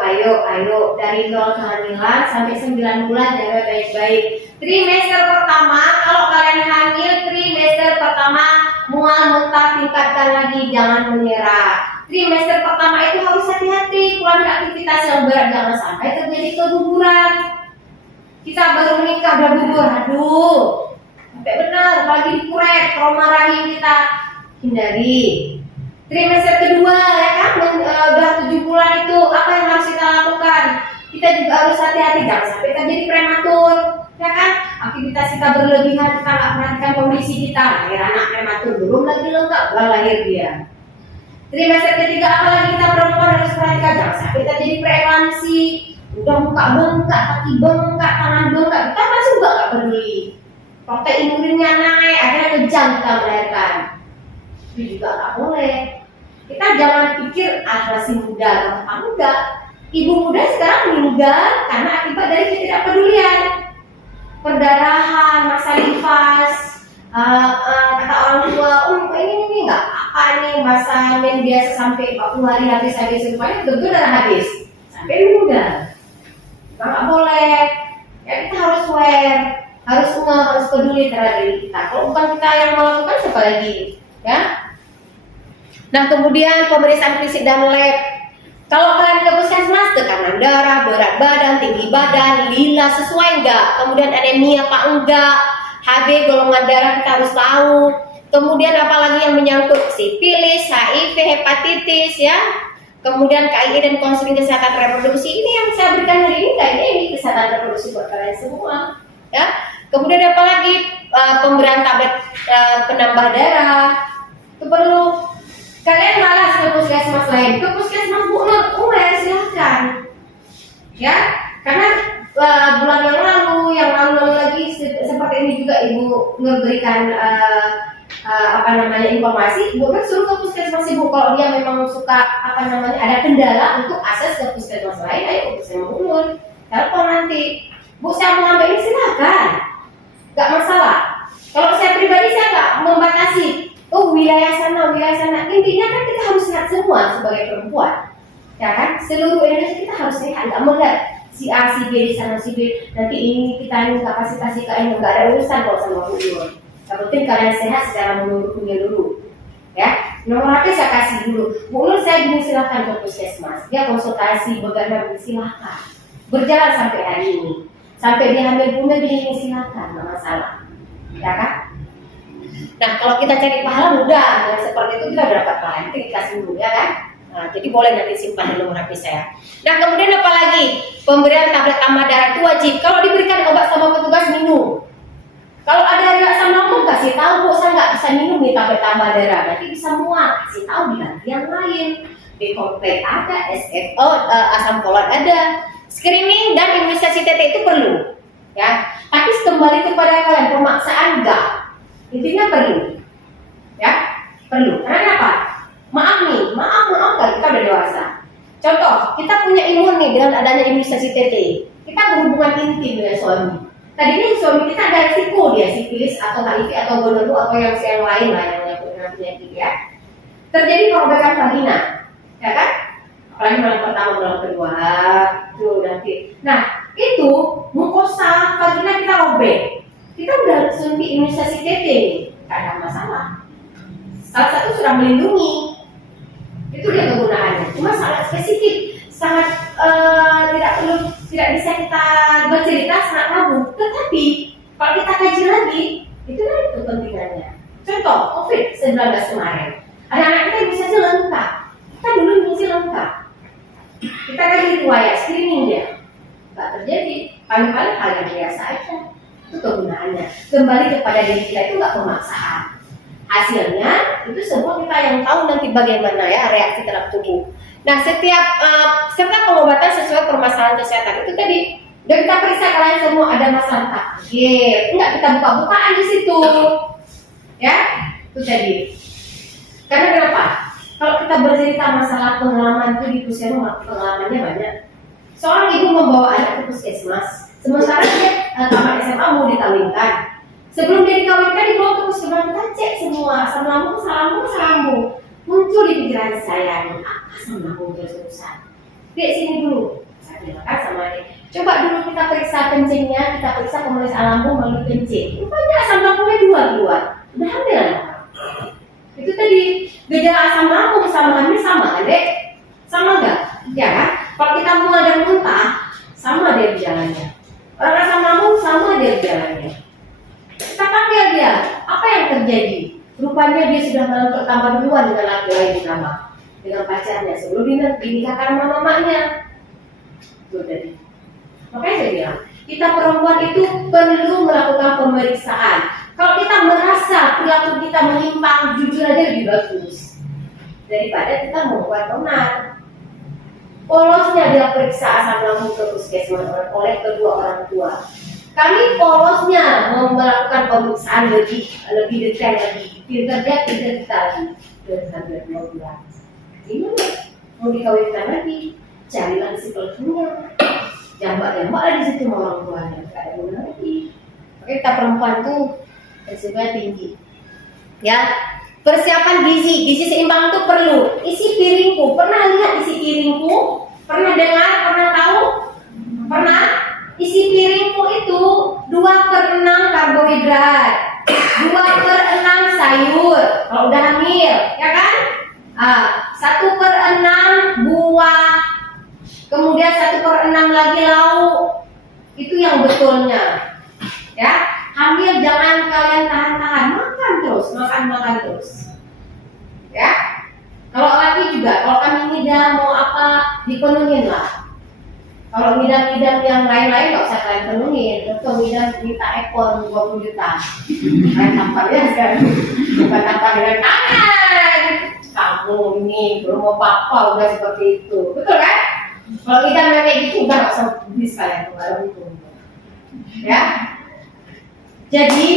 dari 0 kehamilan sampai 9 bulan jaga baik-baik. Trimester pertama, kalau kalian hamil, trimester pertama mual muntah tingkatkan lagi, jangan menyerah. Trimester pertama itu harus hati-hati, kurang aktivitas yang berat, jangan sampai terjadi keguguran. Kita baru menikah udah gugur, aduh, sampai benar, apalagi dikurek, trauma rahim kita hindari. Trimester kedua ya kan, udah 7 bulan itu apa yang harus kita lakukan? Kita juga harus hati-hati, jangan sampai terjadi prematur, ya kan? Aktivitas kita berlebihan, kita nggak perhatikan kondisi kita, lahir anak prematur, belum lagi lengkap, baru lahir dia. Trimester ketiga apalagi kita perempuan harus perhatikan, jangan sampai terjadi preeklamsi, udah muka bengkak, kaki bengkak, tangan bengkak, kita masih juga nggak peduli. Protein urinnya naik, akhirnya kejang kita melahirkan. Itu juga nggak boleh. Kita jangan pikir masih muda, gampang enggak. Ibu muda sekarang meninggal karena akibat dari ketidakpedulian, perdarahan, masa nifas. Kata orang tua, ini nggak apa nih masa men biasa sampai 40 hari habis semuanya betul-betul darah habis sampai meninggal. Nggak boleh. Ya kita harus aware, harus peduli terhadap diri kita. Kalau bukan kita yang melakukan, siapa lagi? Ya. Nah, kemudian pemeriksaan fisik dan lab. Kalau kalian ke puskesmas, tekanan darah, berat badan, tinggi badan, lila sesuai enggak? Kemudian anemia apa enggak? HB golongan darah kita harus tahu. Kemudian apalagi yang menyangkut sifilis, HIV, hepatitis ya. Kemudian KII dan konseling kesehatan reproduksi, ini yang saya berikan hari ini kayaknya ini kesehatan reproduksi buat kalian semua ya. Kemudian apalagi pemberian tablet penambah darah. Itu perlu. Kalian malas ke puskesmas lain, ke puskesmas Bu Nur, silahkan. Ya, karena bulan yang lalu lagi seperti ini juga Ibu Nur berikan informasi. Bu Nur suruh ke puskesmas Ibu kalau dia memang suka ada kendala untuk akses ke puskesmas lain, ayo ke puskesmas Bu Nur. Telepon nanti, Bu saya mau ngambil ini silahkan, nggak masalah. Kalau saya pribadi saya nggak membatasi. Wilayah sana. Intinya kan kita harus sehat semua sebagai perempuan, ya kan? Seluruh Indonesia kita harus sehat, nggak melihat si A, si B di sana, si B. Nanti ini kita ini kapasitas kita ini nggak ada urusan kalau sama Bu Nur. Yang penting kalian sehat secara menyeluruh, ya. Nomor HP saya kasih dulu. Bu Nur saya silakan ke puskesmas. Dia konsultasi, bagaimana silakan. Berjalan sampai hari ini, sampai dia hamil punya begini silakan, nggak masalah, ya kan? Nah, kalau kita cari pahala mudah, seperti itu kita dapat pahala, itu dikasih dulu ya kan? Nah, jadi boleh nanti simpan di nomor HP saya. Nah, kemudian apa lagi? Pemberian tablet tambah darah itu wajib. Kalau diberikan obat sama petugas, minum. Kalau ada riak asam lambung, kasih tahu, Bu, saya nggak bisa minum nih tablet tambah darah. Nanti bisa mual, kasih tahu diganti yang lain. B-kompleks ada, SFO, asam folat ada. Screening dan imunisasi TT itu perlu, ya. Tapi kembali kepada kalian, pemaksaan enggak. Intinya perlu, ya, perlu. Karena apa? Maaf kan kita udah dewasa. Contoh, kita punya imun nih dengan adanya imunisasi TT. Kita berhubungan intim dengan suami. Tadinya suami kita ada risiko dia sifilis atau HIV atau gonorrhea atau yang lain lah yang punya penyakit ya. Terjadi perobekan vagina, ya kan? Apalagi malam pertama, malam kedua, tuh nanti. Nah, itu mukosa vagina kita robek. Kita udah suntik imunisasi TT nih, nggak ada masalah. Salah satu sudah melindungi. Itu dia kegunaannya. Cuma sangat spesifik, sangat tidak bisa kita bercerita sangat tabu. Tetapi kalau kita kaji lagi, itu kepentingannya. Contoh COVID-19 kemarin, anak-anak kita bisa lengkap. Kita dulu mesti lengkap. Kita kaji riwayat screening dia, nggak terjadi. Paling-paling hal yang biasa aja. Itu kegunaannya. Kembali kepada diri kita itu nggak pemaksaan. Hasilnya itu semua kita yang tahu nanti bagaimana ya reaksi terhadap tubuh. Nah, serta pengobatan sesuai permasalahan kesehatan itu tadi. Dan kita periksa kalian semua ada masalah takdir, enggak kita buka-bukaan di situ, ya itu tadi. Karena kenapa? Kalau kita bercerita masalah pengalaman itu di puskesmas, pengalamannya banyak. Seorang ibu membawa anak ke puskesmas, sementara dia tamat SMA mau dikawinkan. Sebelum dia dikawinkan dibawa ke puskesmas, kita cek semua asam lambung. Muncul di pikiran saya nih, apa asam lambung terus-terusan? Dek sini dulu, saya bilang sama dia. Coba dulu kita periksa kencingnya, kita periksa pemeriksaan lambung melalui kencing. Rupanya asam lambungnya keluar. Udah hamil lah. Itu tadi gejala asam lambung sama hamil sama, Dek? Sama enggak? Ya kan? Kalau kita mual dan muntah, sama dia gejalanya. Orang asam lambung sama dia gejalanya. Kita panggil dia, apa yang terjadi? Rupanya dia sudah malam pertama duluan dengan laki lain di kamar, dengan pacarnya sebelum dinikahkan sama mamanya. Itu tadi. Makanya saya bilang, kita perempuan itu perlu melakukan pemeriksaan. Kalau kita merasa perilaku kita menyimpang, jujur aja lebih bagus daripada kita membuat benar. Polosnya dia periksa asam lambung ke puskesmas oleh kedua orang tua. Kami polosnya melakukan pemeriksaan lebih detail lagi. Pinter kita lagi dan 2 bulan. Ini mau dikawinkan lagi, carilah psikologinya. Jambak-jambak lah di situ sama orang tuanya, nggak ada guna lagi. Oke, kita perempuan tuh resikonya tinggi. Ya, persiapan gizi seimbang itu perlu. Isi piringku, pernah lihat isi piringku? Pernah dengar? Pernah tahu? Pernah? Isi piringku itu 2/6 karbohidrat, 2/6 sayur. Kalau udah hamil, ya kan? 1/6 buah, kemudian 1/6 lagi lauk. Itu yang betulnya. Ya, hamil jangan kalian tahan-tahan, makan terus. Ya. Kalau laki juga, kalau kami ngidam mau apa dipenuhin lah. Kalau ngidam-ngidam yang lain-lain nggak usah kalian penuhin. Untuk ngidam minta ekor 20 juta. Kalian tampaknya sekarang bukan tampak dengan tangan. Kamu ini belum mau apa-apa udah seperti itu, betul kan? Kalau kita kayak gitu udah nggak usah beli sekalian barang itu, ya. Jadi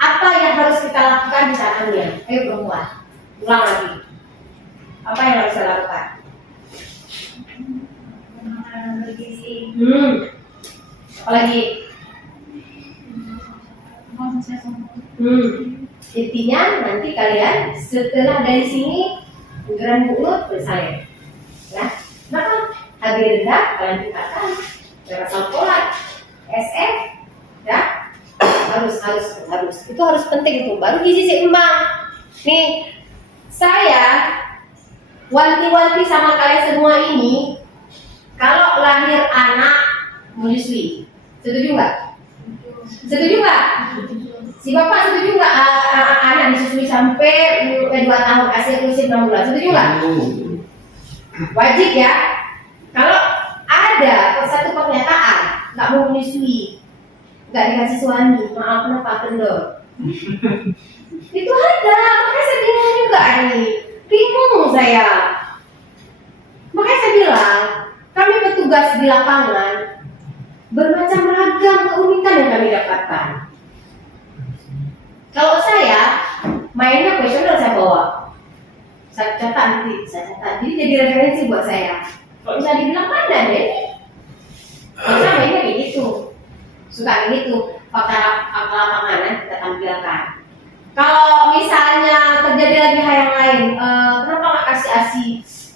apa yang harus kita lakukan di saat hamil? Ayo perempuan, ulang lagi. Apa yang harus kita lakukan? Makanan bergizi. Apa lagi? Intinya nanti kalian setelah dari sini ukuran mulut selesai. Ya, kenapa? HB rendah kalian tingkatkan, asam folat, SF, ya harus itu harus penting itu. Baru gizi seimbang. Nih, saya wanti-wanti sama kalian semua ini, kalau lahir anak menyusui, setuju nggak? Setuju nggak? Si bapak setuju nggak anak disusui sampai 2 tahun, ASI eksklusif 6 bulan? Setuju nggak? Wajib ya. Kalau ada satu pernyataan nggak mau menyusui, nggak dikasih suami, maaf kenapa kendor? Itu ada, makanya saya bingung juga nih, bingung saya. Makanya saya bilang, kami petugas di lapangan bermacam ragam keunikan yang kami dapatkan. Kalau saya mainnya kuesioner saya bawa, saya catat jadi referensi buat saya. Kalau misalnya dibilang mana deh, saya mainnya kayak gitu, suka kayak gitu, fakta lapangan kita tampilkan. Kalau misalnya terjadi lagi hal yang lain, kenapa nggak kasih ASI?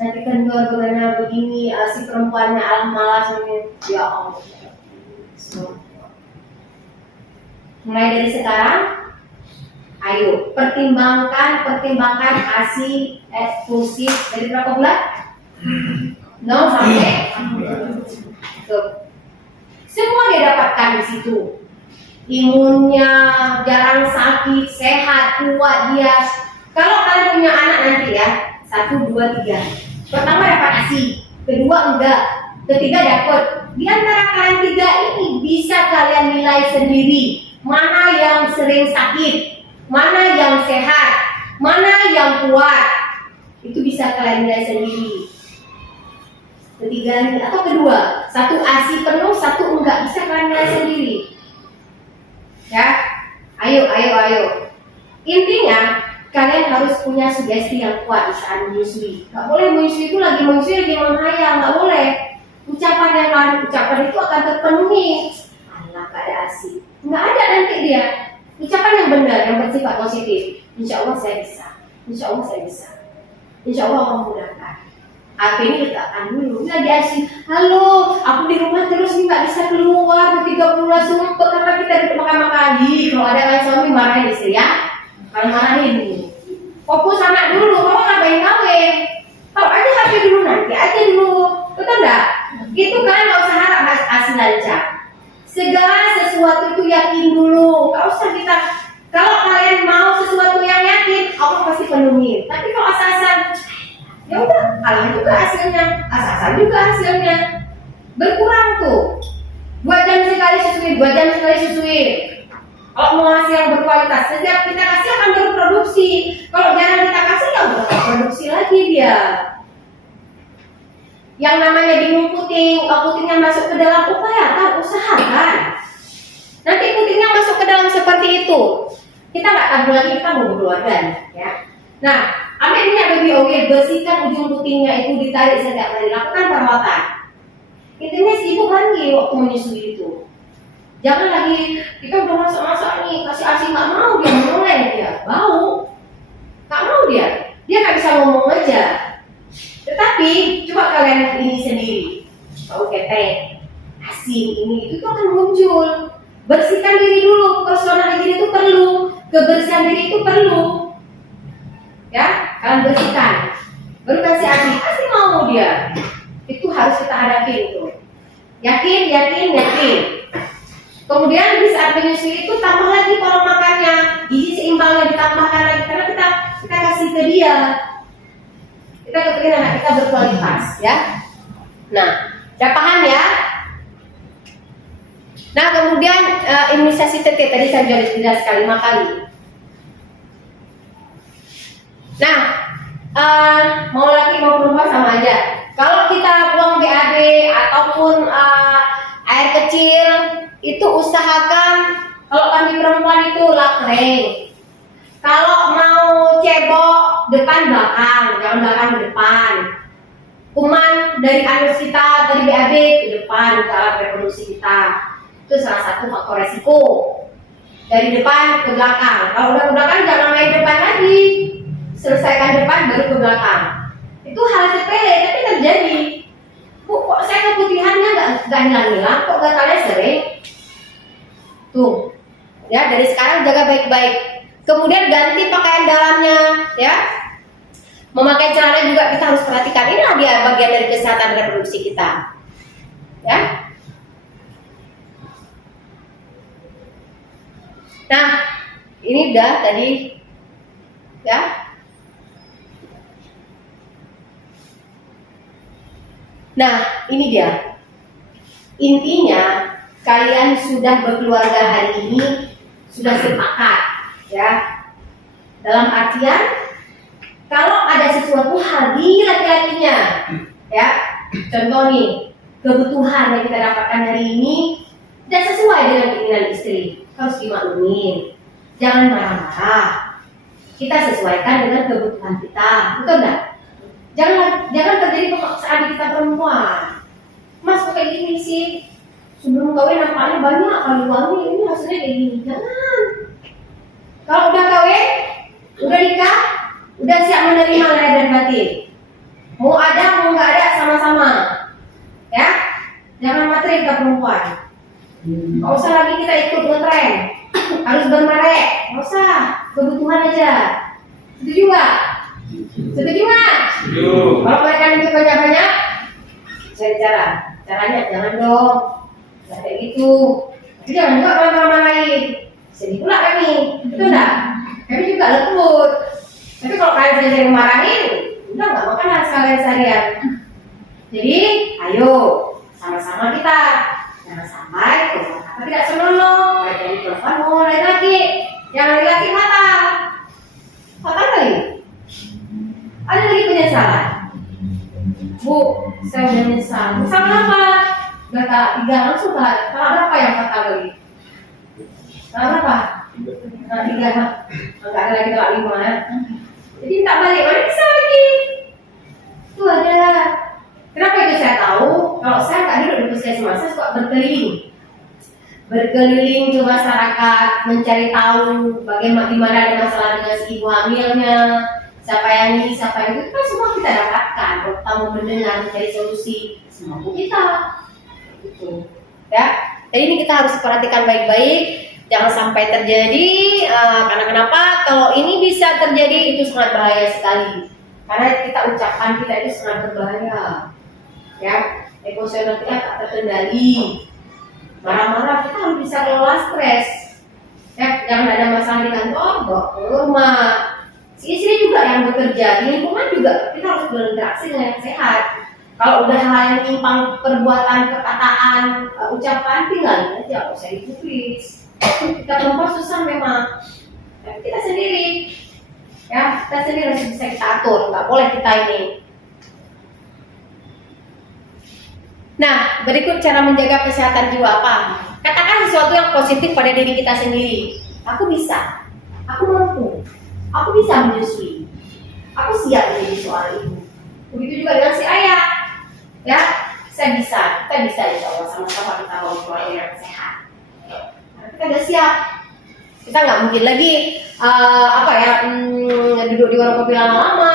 Nanti kendor bagaimana begini, si perempuannya alam malas, ya Allah. Mulai dari sekarang, ayo pertimbangkan ASI eksklusif dari berapa bulan? 0 sampai tuh. Semua dia dapatkan di situ. Imunnya jarang sakit, sehat, kuat dia. Kalau kalian punya anak nanti ya, 1, 2, 3. Pertama dapat ASI, kedua enggak, ketiga dapat. Di antara kalian 3 ini bisa kalian nilai sendiri mana yang sering sakit, mana yang sehat, mana yang kuat. Itu bisa kalian nilai sendiri. Ketiga atau kedua, 1 ASI penuh, 1 enggak, bisa kalian nilai sendiri. Ya, ayo. Intinya kalian harus punya sugesti yang kuat di saat menyusui. Gak boleh menyusui itu lagi menghayal, gak boleh. Ucapan yang kalian ucapkan itu akan terpenuhi. Allah gak ada ASI, nggak ada nanti dia. Ucapan yang benar, yang bersifat positif. Insya Allah saya bisa. Insya Allah saya bisa. Insya Allah Allah mudahkan. HP ini letakkan dulu. Nggak diasi. Halo, aku di rumah terus nih nggak bisa keluar. 3 bulan sumpah karena kita duduk makan-makan. Kalau ada kan suami marahin istri ya. Kalau marahin dulu. Fokus anak dulu. Kamu ngapain kawin? Tahu aja HP dulu, nanti aja dulu. Betul nggak? Itu kan nggak usah harap ASI lancar. Segala sesuatu itu yakin dulu. Nggak usah kita. Kalau kalian mau sesuatu yang yakin, Allah pasti penuhi. Tapi kalau asal-asalan, ya udah, kalah juga hasilnya, asal-asalan juga hasilnya. Berkurang tuh. 2 jam sekali susuin, 2 jam sekali susuin. Kalau mau hasil yang berkualitas, setiap kita kasih akan berproduksi. Kalau jarang kita kasih, ya udah produksi lagi dia. Yang namanya bingung putingnya masuk ke dalam, upayakan, usahakan. Nanti putingnya masuk ke dalam seperti itu. Kita nggak tabung lagi, kita mau berkeluarga, ya. Nah, ambil minyak baby oil, bersihkan ujung putingnya itu, ditarik setiap hari, lakukan perawatan. Intinya si ibu mandi waktu menyusui itu. Jangan lagi kita udah masak-masak nih, kasih ASI nggak mau dia mulai dia bau, nggak mau dia nggak bisa ngomong aja. Tetapi coba kalian ini sendiri, bau ketek, asin ini itu tuh akan muncul. Bersihkan diri dulu, personal diri itu perlu, kebersihan diri itu perlu. Ya, kalian bersihkan, baru kasih ASI mau dia. Itu harus kita hadapi itu. Yakin. Kemudian di saat menyusui itu tambah lagi pola makannya, gizi seimbangnya ditambahkan lagi karena kita kasih ke dia. Kita kepingin anak kita berkualitas, ya. Nah, udah paham ya? Nah, kemudian imunisasi TT tadi saya sudah jelaskan 5 kali. Nah, mau laki mau perempuan sama aja. Kalau kita buang BAB ataupun air kecil, itu usahakan kalau kami perempuan itu lap kering. Kalau mau cebok depan belakang, jangan belakang ke depan. Kuman dari anus kita, dari BAB ke depan ke alat reproduksi kita. Itu salah satu faktor resiko. Dari depan ke belakang. Kalau udah ke belakang jangan main depan lagi. Selesaikan depan baru ke belakang. Itu hal sepele tapi terjadi. Kok saya keputihannya nggak hilang-hilang, kok gatalnya sering. Tuh, ya dari sekarang jaga baik-baik. Kemudian ganti pakaian dalamnya, ya. Memakai celana juga kita harus perhatikan. Inilah dia bagian dari kesehatan reproduksi kita, ya. Nah, Ini udah tadi, ya. Nah, ini dia. Intinya, kalian sudah berkeluarga hari ini, sudah sepakat, ya. Dalam artian, kalau ada sesuatu hal di laki-lakinya, ya, contoh nih, kebutuhan yang kita dapatkan hari ini tidak sesuai dengan keinginan istri, harus dimaklumin. Jangan marah-marah. Kita sesuaikan dengan kebutuhan kita, betul nggak? Jangan terjadi pemaksaan di kita perempuan. Mas kok kayak gini sih? Sebelum kawin nampaknya banyak kali wangi, ini hasilnya kayak gini. Jangan. Kalau udah kawin, udah nikah, udah siap menerima lahir dan batin. Mau ada, mau nggak ada, sama-sama. Ya, jangan materi ke perempuan. Nggak usah lagi kita ikut ngetren, harus bermerek, nggak usah. Kebutuhan aja. Setuju nggak? Setuju nggak? Kalau mereka itu banyak-banyak, cari cara. Caranya jangan dong, nggak kayak gitu. Tapi jangan juga marah-marahin. Sedih pula kami, betul nggak? Kami juga lembut. Tapi kalau kalian sering marahin, udah nggak makan sekalian seharian. Jadi, ayo sama-sama kita. Jangan sampai kita tidak senonoh. Baik dari perempuan mau laki-laki, yang laki-laki fatal. Fatal kali. Ada lagi penyesalan. Bu, saya udah menyesal. Menyesal apa? Udah tak 3 langsung tak. Kalau berapa yang fatal lagi? Kalau berapa? Nah, 3. Enggak ada lagi kalau 5 ya. Jadi tak balik, mana bisa lagi? Itu ada. Kenapa itu saya tahu? Kalau saya nggak duduk di puskesmas, saya suka berkeliling ke masyarakat, mencari tahu bagaimana di mana ada masalah dengan si ibu hamilnya, siapa yang ini, siapa yang itu, kan semua kita dapatkan. Kalau kita mau mendengar, mencari solusi, semampu kita. Gitu. Ya, jadi ini kita harus perhatikan baik-baik, jangan sampai terjadi. Karena kenapa? Kalau ini bisa terjadi itu sangat bahaya sekali. Karena kita ucapan kita itu sangat berbahaya. Ya, emosional kita tak terkendali. Marah-marah kita harus bisa kelola stres. Ya, jangan ada masalah di kantor, bawa ke rumah. Si istri juga yang bekerja, di lingkungan juga kita harus berinteraksi dengan yang sehat. Kalau udah hal yang menyimpang perbuatan, perkataan, ucapan, tinggalin aja, nggak usah dipublis. Kita perempuan susah memang. Ya, kita sendiri, ya kita sendiri harus bisa kita atur. Nggak boleh kita ini. Nah, berikut cara menjaga kesehatan jiwa apa? Katakan sesuatu yang positif pada diri kita sendiri. Aku bisa, aku mampu, aku bisa menyusui, aku siap menjadi seorang ibu. Begitu juga dengan si ayah. Ya, saya bisa, kita bisa insya Allah sama-sama kita mau keluarga yang sehat. Karena kita udah siap. Kita nggak mungkin lagi duduk di warung kopi lama-lama.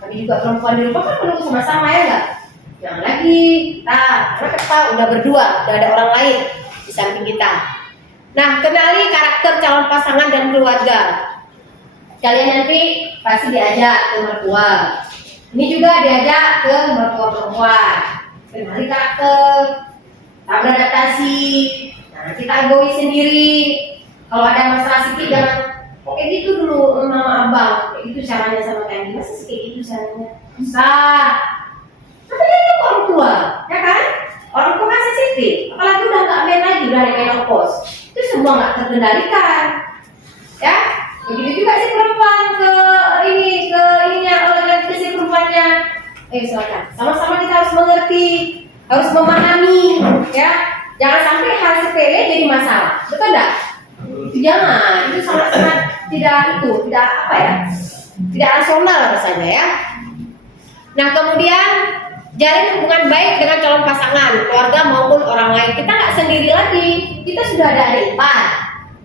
Tapi juga perempuan di rumah kan perlu sama-sama ya nggak? Jangan lagi karena kita udah berdua, udah ada orang lain di samping kita. Nah, kenali karakter calon pasangan dan keluarga. Kalian nanti pasti diajak ke mertua. Ini juga diajak ke mertua perempuan. Kenali karakter, tak beradaptasi. Nah, kita egois sendiri. Kalau ada masalah sedikit jangan kayak gitu dulu mama abang. Kayak gitu caranya sama kayak masa sih kayak gitu caranya? Susah. Tapi dia orang tua, ya kan? Orang tua kan sensitif, apalagi udah nggak main lagi, udah menopause, itu semua nggak terkendalikan, ya? Begitu juga si perempuan ke ininya, ke si perempuannya. Silakan. Sama-sama kita harus mengerti, harus memahami, ya. Jangan sampai hal sepele jadi masalah, betul nggak? Itu jangan, itu sangat-sangat tidak rasional rasanya, ya. Nah, kemudian jalin hubungan baik dengan calon pasangan, keluarga maupun orang lain. Kita nggak sendiri lagi, kita sudah ada adik ipar.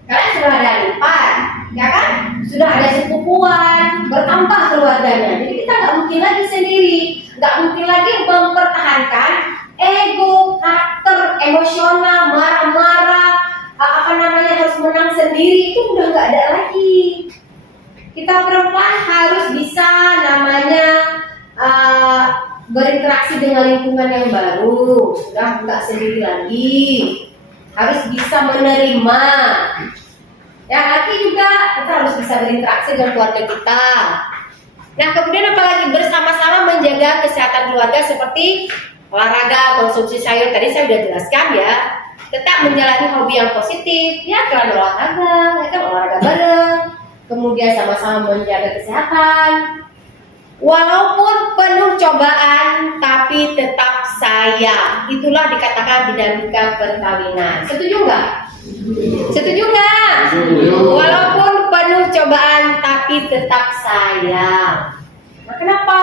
Kalian sudah ada adik ipar, ya kan? Sudah ada sepupuan, bertambah keluarganya. Jadi kita nggak mungkin lagi sendiri, nggak mungkin lagi mempertahankan ego, karakter, emosional, marah-marah, harus menang sendiri. Itu udah nggak ada lagi. Kita perempuan harus bisa berinteraksi dengan lingkungan yang baru, sudah nggak sendiri lagi, harus bisa menerima, Ya, laki juga kita harus bisa berinteraksi dengan keluarga kita. Nah, kemudian apalagi bersama-sama menjaga kesehatan keluarga seperti olahraga, konsumsi sayur. Tadi saya sudah jelaskan ya. Tetap menjalani hobi yang positif, ya kan olahraga, ya kan olahraga bareng. Kemudian sama-sama menjaga kesehatan. Walaupun penuh cobaan, tapi tetap sayang. Itulah dikatakan dinamika perkawinan. Setuju nggak? Setuju nggak? Walaupun penuh cobaan, tapi tetap sayang. Nah, kenapa?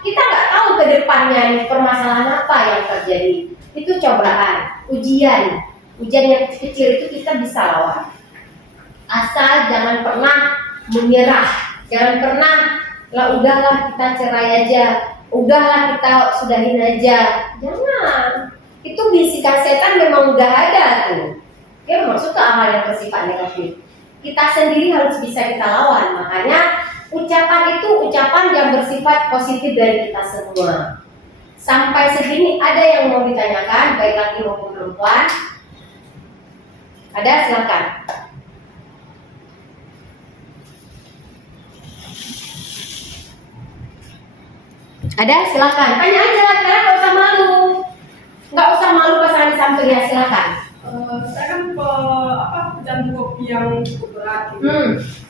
Kita nggak tahu ke depannya permasalahan apa yang terjadi. Itu cobaan, ujian. Ujian yang kecil itu kita bisa lawan. Asal jangan pernah menyerah. Jangan pernah lah udahlah kita cerai aja, udahlah kita sudahin aja. Jangan. Itu bisikan setan memang udah ada tuh. Dia maksud ke hal yang bersifat negatif. Kita sendiri harus bisa kita lawan. Makanya ucapan itu ucapan yang bersifat positif dari kita semua. Sampai segini ada yang mau ditanyakan, baik laki maupun perempuan? Ada, silakan. Ada, silakan. Tanya aja, karena nggak usah malu. Nggak usah malu pasangan di samping ya, silakan. Saya kan pecandu kopi yang cukup berat gitu.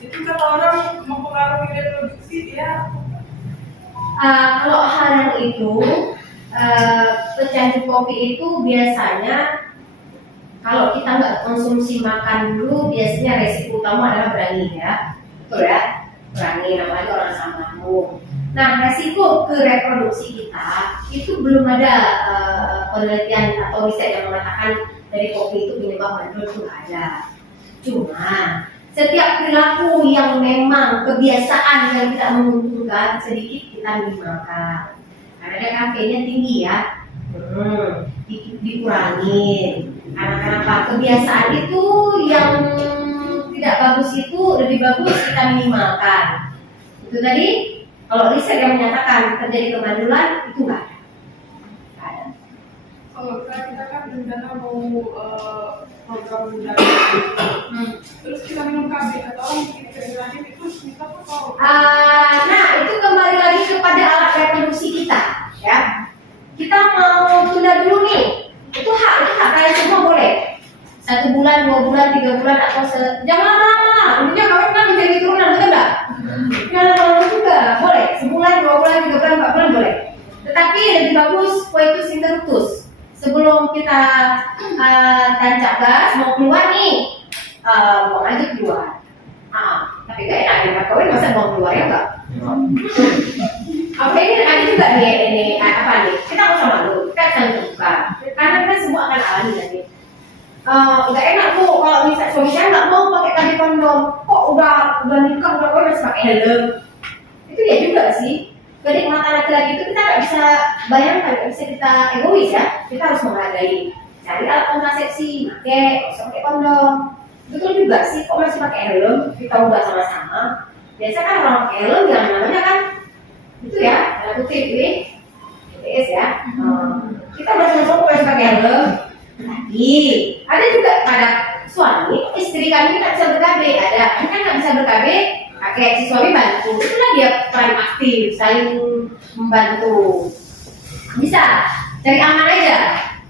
Itu kata orang mempengaruhi reproduksi ya. Kalau hal yang itu, pecandu kopi itu biasanya kalau kita nggak konsumsi makan dulu, biasanya resiko utama adalah berani ya, betul ya, berani namanya orang asam lambung. Nah, resiko ke reproduksi kita itu belum ada penelitian atau riset yang mengatakan dari kopi itu penyebab mandul itu ada. Cuma setiap perilaku yang memang kebiasaan yang tidak menguntungkan sedikit kita minimalkan. Karena ada kafeinnya tinggi ya, dikurangin. Karena kenapa? Kebiasaan itu yang tidak bagus itu lebih bagus kita minimalkan. Itu tadi. Kalau riset yang menyatakan terjadi kemandulan itu nggak ada. Kalau kita kan rencana mau program budaya, terus kita minum KB atau orang bikin keringatin itu kita tuh tahu. Nah, itu kembali lagi kepada alat reproduksi kita, ya. Kita mau tunda dulu nih, itu hak kalian semua boleh. 1 bulan, 2 bulan, 3 bulan atau jangan lama-lama. Intinya kawin kan menjadi turunan, betul nggak? Jangan lama-lama juga, boleh. Sebulan, 2 bulan, 3 bulan, 4 bulan boleh. Tetapi lebih bagus coitus interruptus. Sebelum kita tancap gas mau keluar nih, buang aja keluar. Tapi gak enak ya, kawin masa buang keluar ya enggak? Apa ini ada juga nih, apa nih? Kita nggak usah malu, kita akan terbuka. Karena kita semua akan alami nanti. Nggak enak tuh kalau misalnya suami saya nggak mau pakai tali kondom, kok udah nikah udah kawin masih pakai helm. Itu ya juga sih. Kenikmatan laki-laki itu kita nggak bisa bayangkan, nggak bisa kita egois ya. Kita harus menghargai. Cari alat kontrasepsi, pakai kondom. Betul juga sih, kok masih pakai helm? Kita ubah sama-sama. Biasa kan orang pakai helm yang namanya kan itu ya, tanda kutip ini, BTS ya. Kita bersama-sama kok masih pakai helm. Tapi ada juga pada suami, istri kami tak bisa ber-KB, ada kan nggak bisa ber-KB, pakai si suami bantu, itulah dia peran aktif, saling membantu. Bisa, cari aman aja.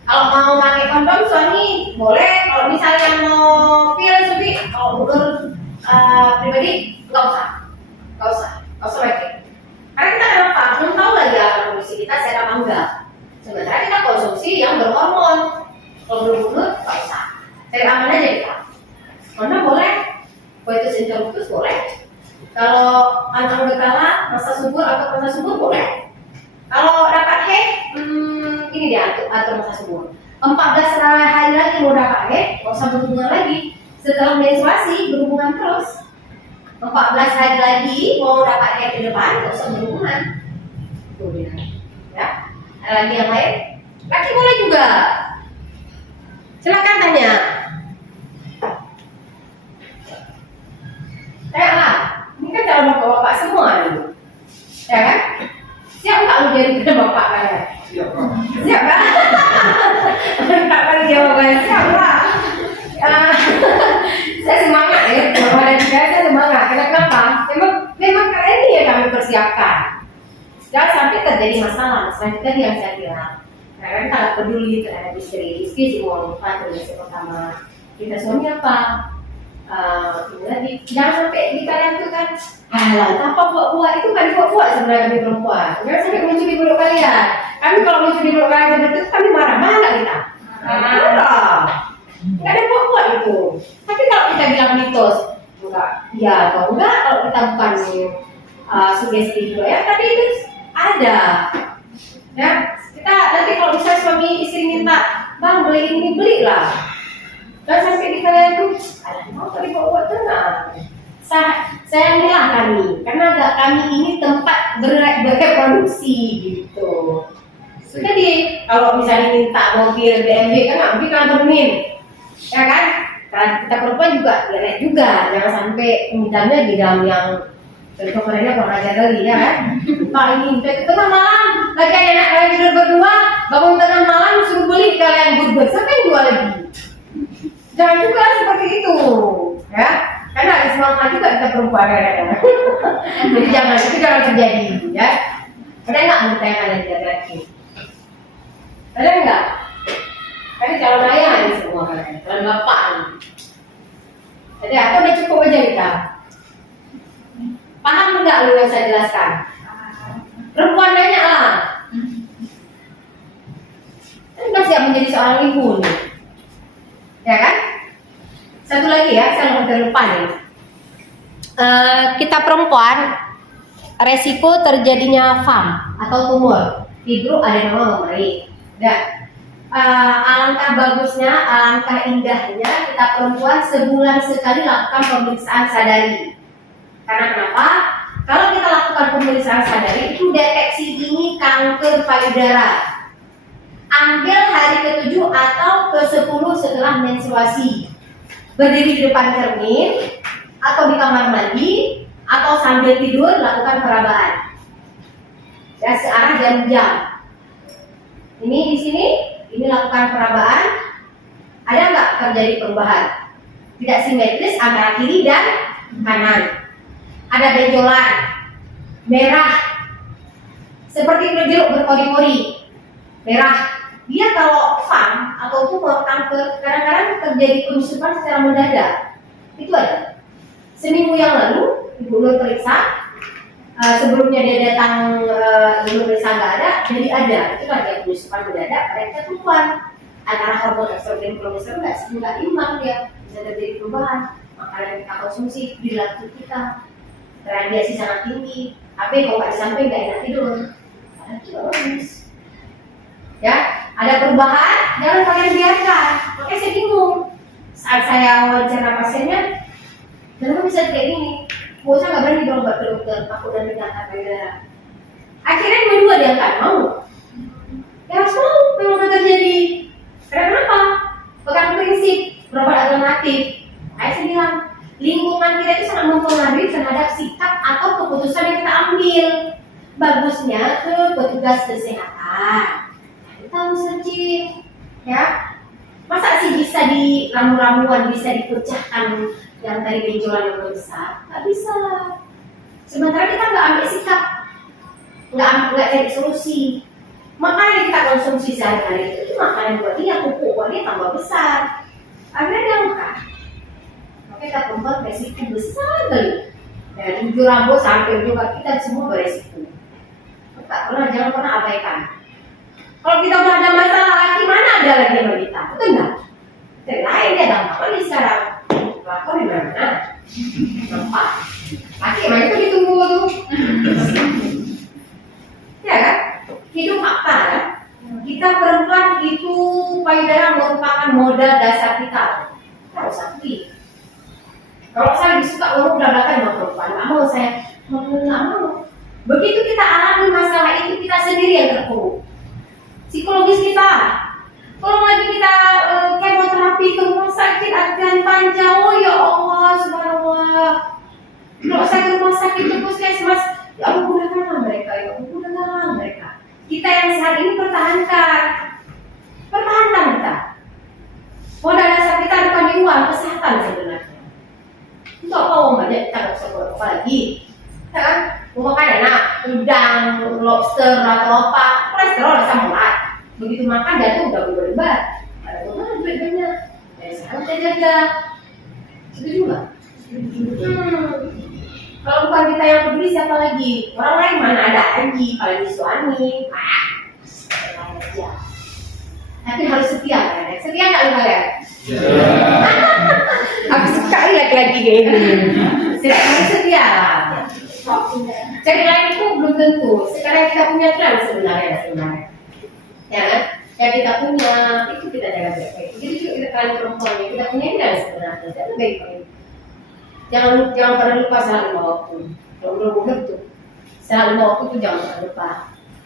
Kalau mau pakai kondom suami boleh, kalau misalnya mau pil suami, kalau menurut pribadi nggak usah pakai. Karena kita kenapa? Belum tahu lagi kondisi kita sehat apa enggak. Sebenarnya kita konsumsi yang berhormon. Kalau belum nggak usah. Cari aman aja kita. Kondom boleh, coitus interruptus boleh. Kalau anak udah kalah, masa subur atau masa subur boleh. Kalau dapat haid, ini dia atur masa subur. 14 hari lagi mau dapat haid, nggak usah berhubungan lagi. Setelah menstruasi berhubungan terus. 14 hari lagi mau dapat haid di depan, nggak usah berhubungan. Tuh dia. Ya. Ada lagi yang lain? Laki boleh juga. Silakan tanya. Lah, ini kan calon bapak-bapak semua nih. Ya kan? Siap nggak lu jadi bapak kalian? Siap kan? Mantap kali jawabannya. Siap lah. Saya semangat ya. terjadi masalah itu tadi yang saya bilang. Karena kita nggak peduli terhadap istri sih mau lupa tulis pertama kita suami apa. Jangan sampai di kalian tuh kan halal apa buat itu kan buat sebenarnya di perempuan. Jangan sampai muncul di mulut kalian. Kami kalau muncul di mulut kalian seperti itu kami marah kita. Marah. Nggak ada buat itu. Tapi kalau kita bilang mitos, enggak, ya atau enggak kalau kita bukan sugesti juga ya. Tapi itu ada. Ya, kita nanti kalau misalnya suami istri minta, bang beli ini belilah. Dan sampai di kalian tuh, mau kali bawa tenang. Saya bilang kami, karena kami ini tempat berproduksi gitu. Jadi kalau misalnya minta mobil BMW kan nggak mungkin kan bermin, ya kan? Karena kita perempuan juga lihat juga, jangan sampai mintanya di dalam yang contoh mereka kurang ajar lagi ya kan? Pak ini tengah malam lagi enak lagi tidur berdua, bangun tengah malam suruh beli kalian burger, siapa yang jual lagi? Jangan juga seperti itu, ya. Karena ada semangat juga kita perempuan kadang-kadang. Jadi itu jangan terjadi, ya. Ada nggak minta yang ada di laki? Ada nggak? Kan calon ayah ini semua kan, calon bapak ini. Jadi aku udah cukup aja kita. Paham nggak lu yang saya jelaskan? Perempuan nanya lah. Ini masih menjadi seorang ibu nih. Ya kan? Satu lagi ya, saya lupa nih. Kita perempuan resiko terjadinya FAM atau tumor fibroadenoma membaik. Dan alangkah bagusnya, alangkah indahnya kita perempuan sebulan sekali lakukan pemeriksaan sadari. Karena kenapa? Kalau kita lakukan pemeriksaan sadari itu deteksi dini kanker payudara. Ambil hari ke-7 atau ke-10 setelah menstruasi. Berdiri di depan cermin atau di kamar mandi atau sambil tidur lakukan perabaan. Ya, searah jam-jam. Ini di sini, ini lakukan perabaan. Ada nggak terjadi perubahan? Tidak simetris antara kiri dan kanan. Ada benjolan merah seperti berjeruk berpori-pori merah. Dia kalau FAM atau tumor kanker kadang-kadang terjadi penyusupan secara mendadak. Itu ada. Seminggu yang lalu ibu Nur periksa, sebelumnya dia datang ibu periksa nggak ada, jadi ada. Itu ada penyusupan mendadak pada kita perempuan. Antara hormon estrogen progesteron nggak imbang dia, bisa terjadi perubahan. Makanan yang kita konsumsi perilaku kita radiasi sangat tinggi. Tapi kalau nggak disampaikan nggak enak tidur. Ada juga bagus. Ya, ada perubahan, jangan kalian biarkan. Makanya saya bingung saat saya wawancara pasiennya, kenapa bisa kayak gini? Saya nggak berani berobat ke dokter, takut nanti angkat payudara. Akhirnya dua-dua dia nggak mau. Ya harus mau, memang udah terjadi. Karena kenapa? Pegang prinsip berobat alternatif. Saya bilang, lingkungan kita itu sangat mempengaruhi terhadap sikap atau keputusan yang kita ambil. Bagusnya ke petugas kesehatan. Tahu searching, ya. Masa sih bisa di ramu-ramuan bisa dipecahkan yang tadi benjolan yang besar? Nggak bisa. Sementara kita nggak ambil sikap, nggak cari solusi. Makanan yang kita konsumsi sehari-hari itu makanan buat dia, pupuk buat dia tambah besar. Akhirnya dia makan. Maka kita perempuan resiko besar kali. Dari ujung rambut sampai ujung kaki kita semua beresiko. Jangan pernah abaikan. Kalau kita udah ada masalah lagi, mana ada lagi sama kita? Betul nggak? Lain dia gampang kali sekarang. Lapor di mana? Nampak? Laki emang itu ditunggu tuh. Ya kan? Itu fakta kan? Kita perempuan itu payudara merupakan modal dasar kita. Kita harus akui. Kalau saya lebih suka ngomong belakang sama perempuan, nggak mau saya, nggak mau. Begitu kita alami masalah itu, kita sendiri yang terpuruk. Psikologis kita, kalau lagi kita kemoterapi ke rumah sakit antrian panjang, oh ya Allah subhanallah. Kalau saya ke rumah sakit ke puskesmas, ya Allah gunakanlah mereka, ya Allah gunakanlah mereka. Kita yang saat ini pertahankan kita. Modal dasar kita bukan di uang, kesehatan sebenarnya. Untuk apa uang banyak kita nggak bisa buat apa lagi? Kan? Mau makan enak, udang, lobster. monster atau apa, kolesterol asam urat. Begitu makan jantung udah berubah. Ada mana duit banyak? Sekarang kita jaga. Setuju nggak? Kalau bukan kita yang peduli siapa lagi? Orang lain mana ada lagi, apalagi suami. Aja. Tapi harus setia kan? Setia nggak lu kalian? Aku suka laki-laki kayak gini. Harus setia lah. Cari lain itu belum tentu. Sekarang kita punya tren sebenarnya. Ya kan? Yang kita punya itu kita jaga baik-baik. Jadi juga kita kalian perempuan yang kita punya ini adalah sebenarnya. Jadi baik-baik. Jangan pernah lupa salah lima waktu. Kalau belum mudah tuh, salah lima waktu tuh jangan pernah lupa.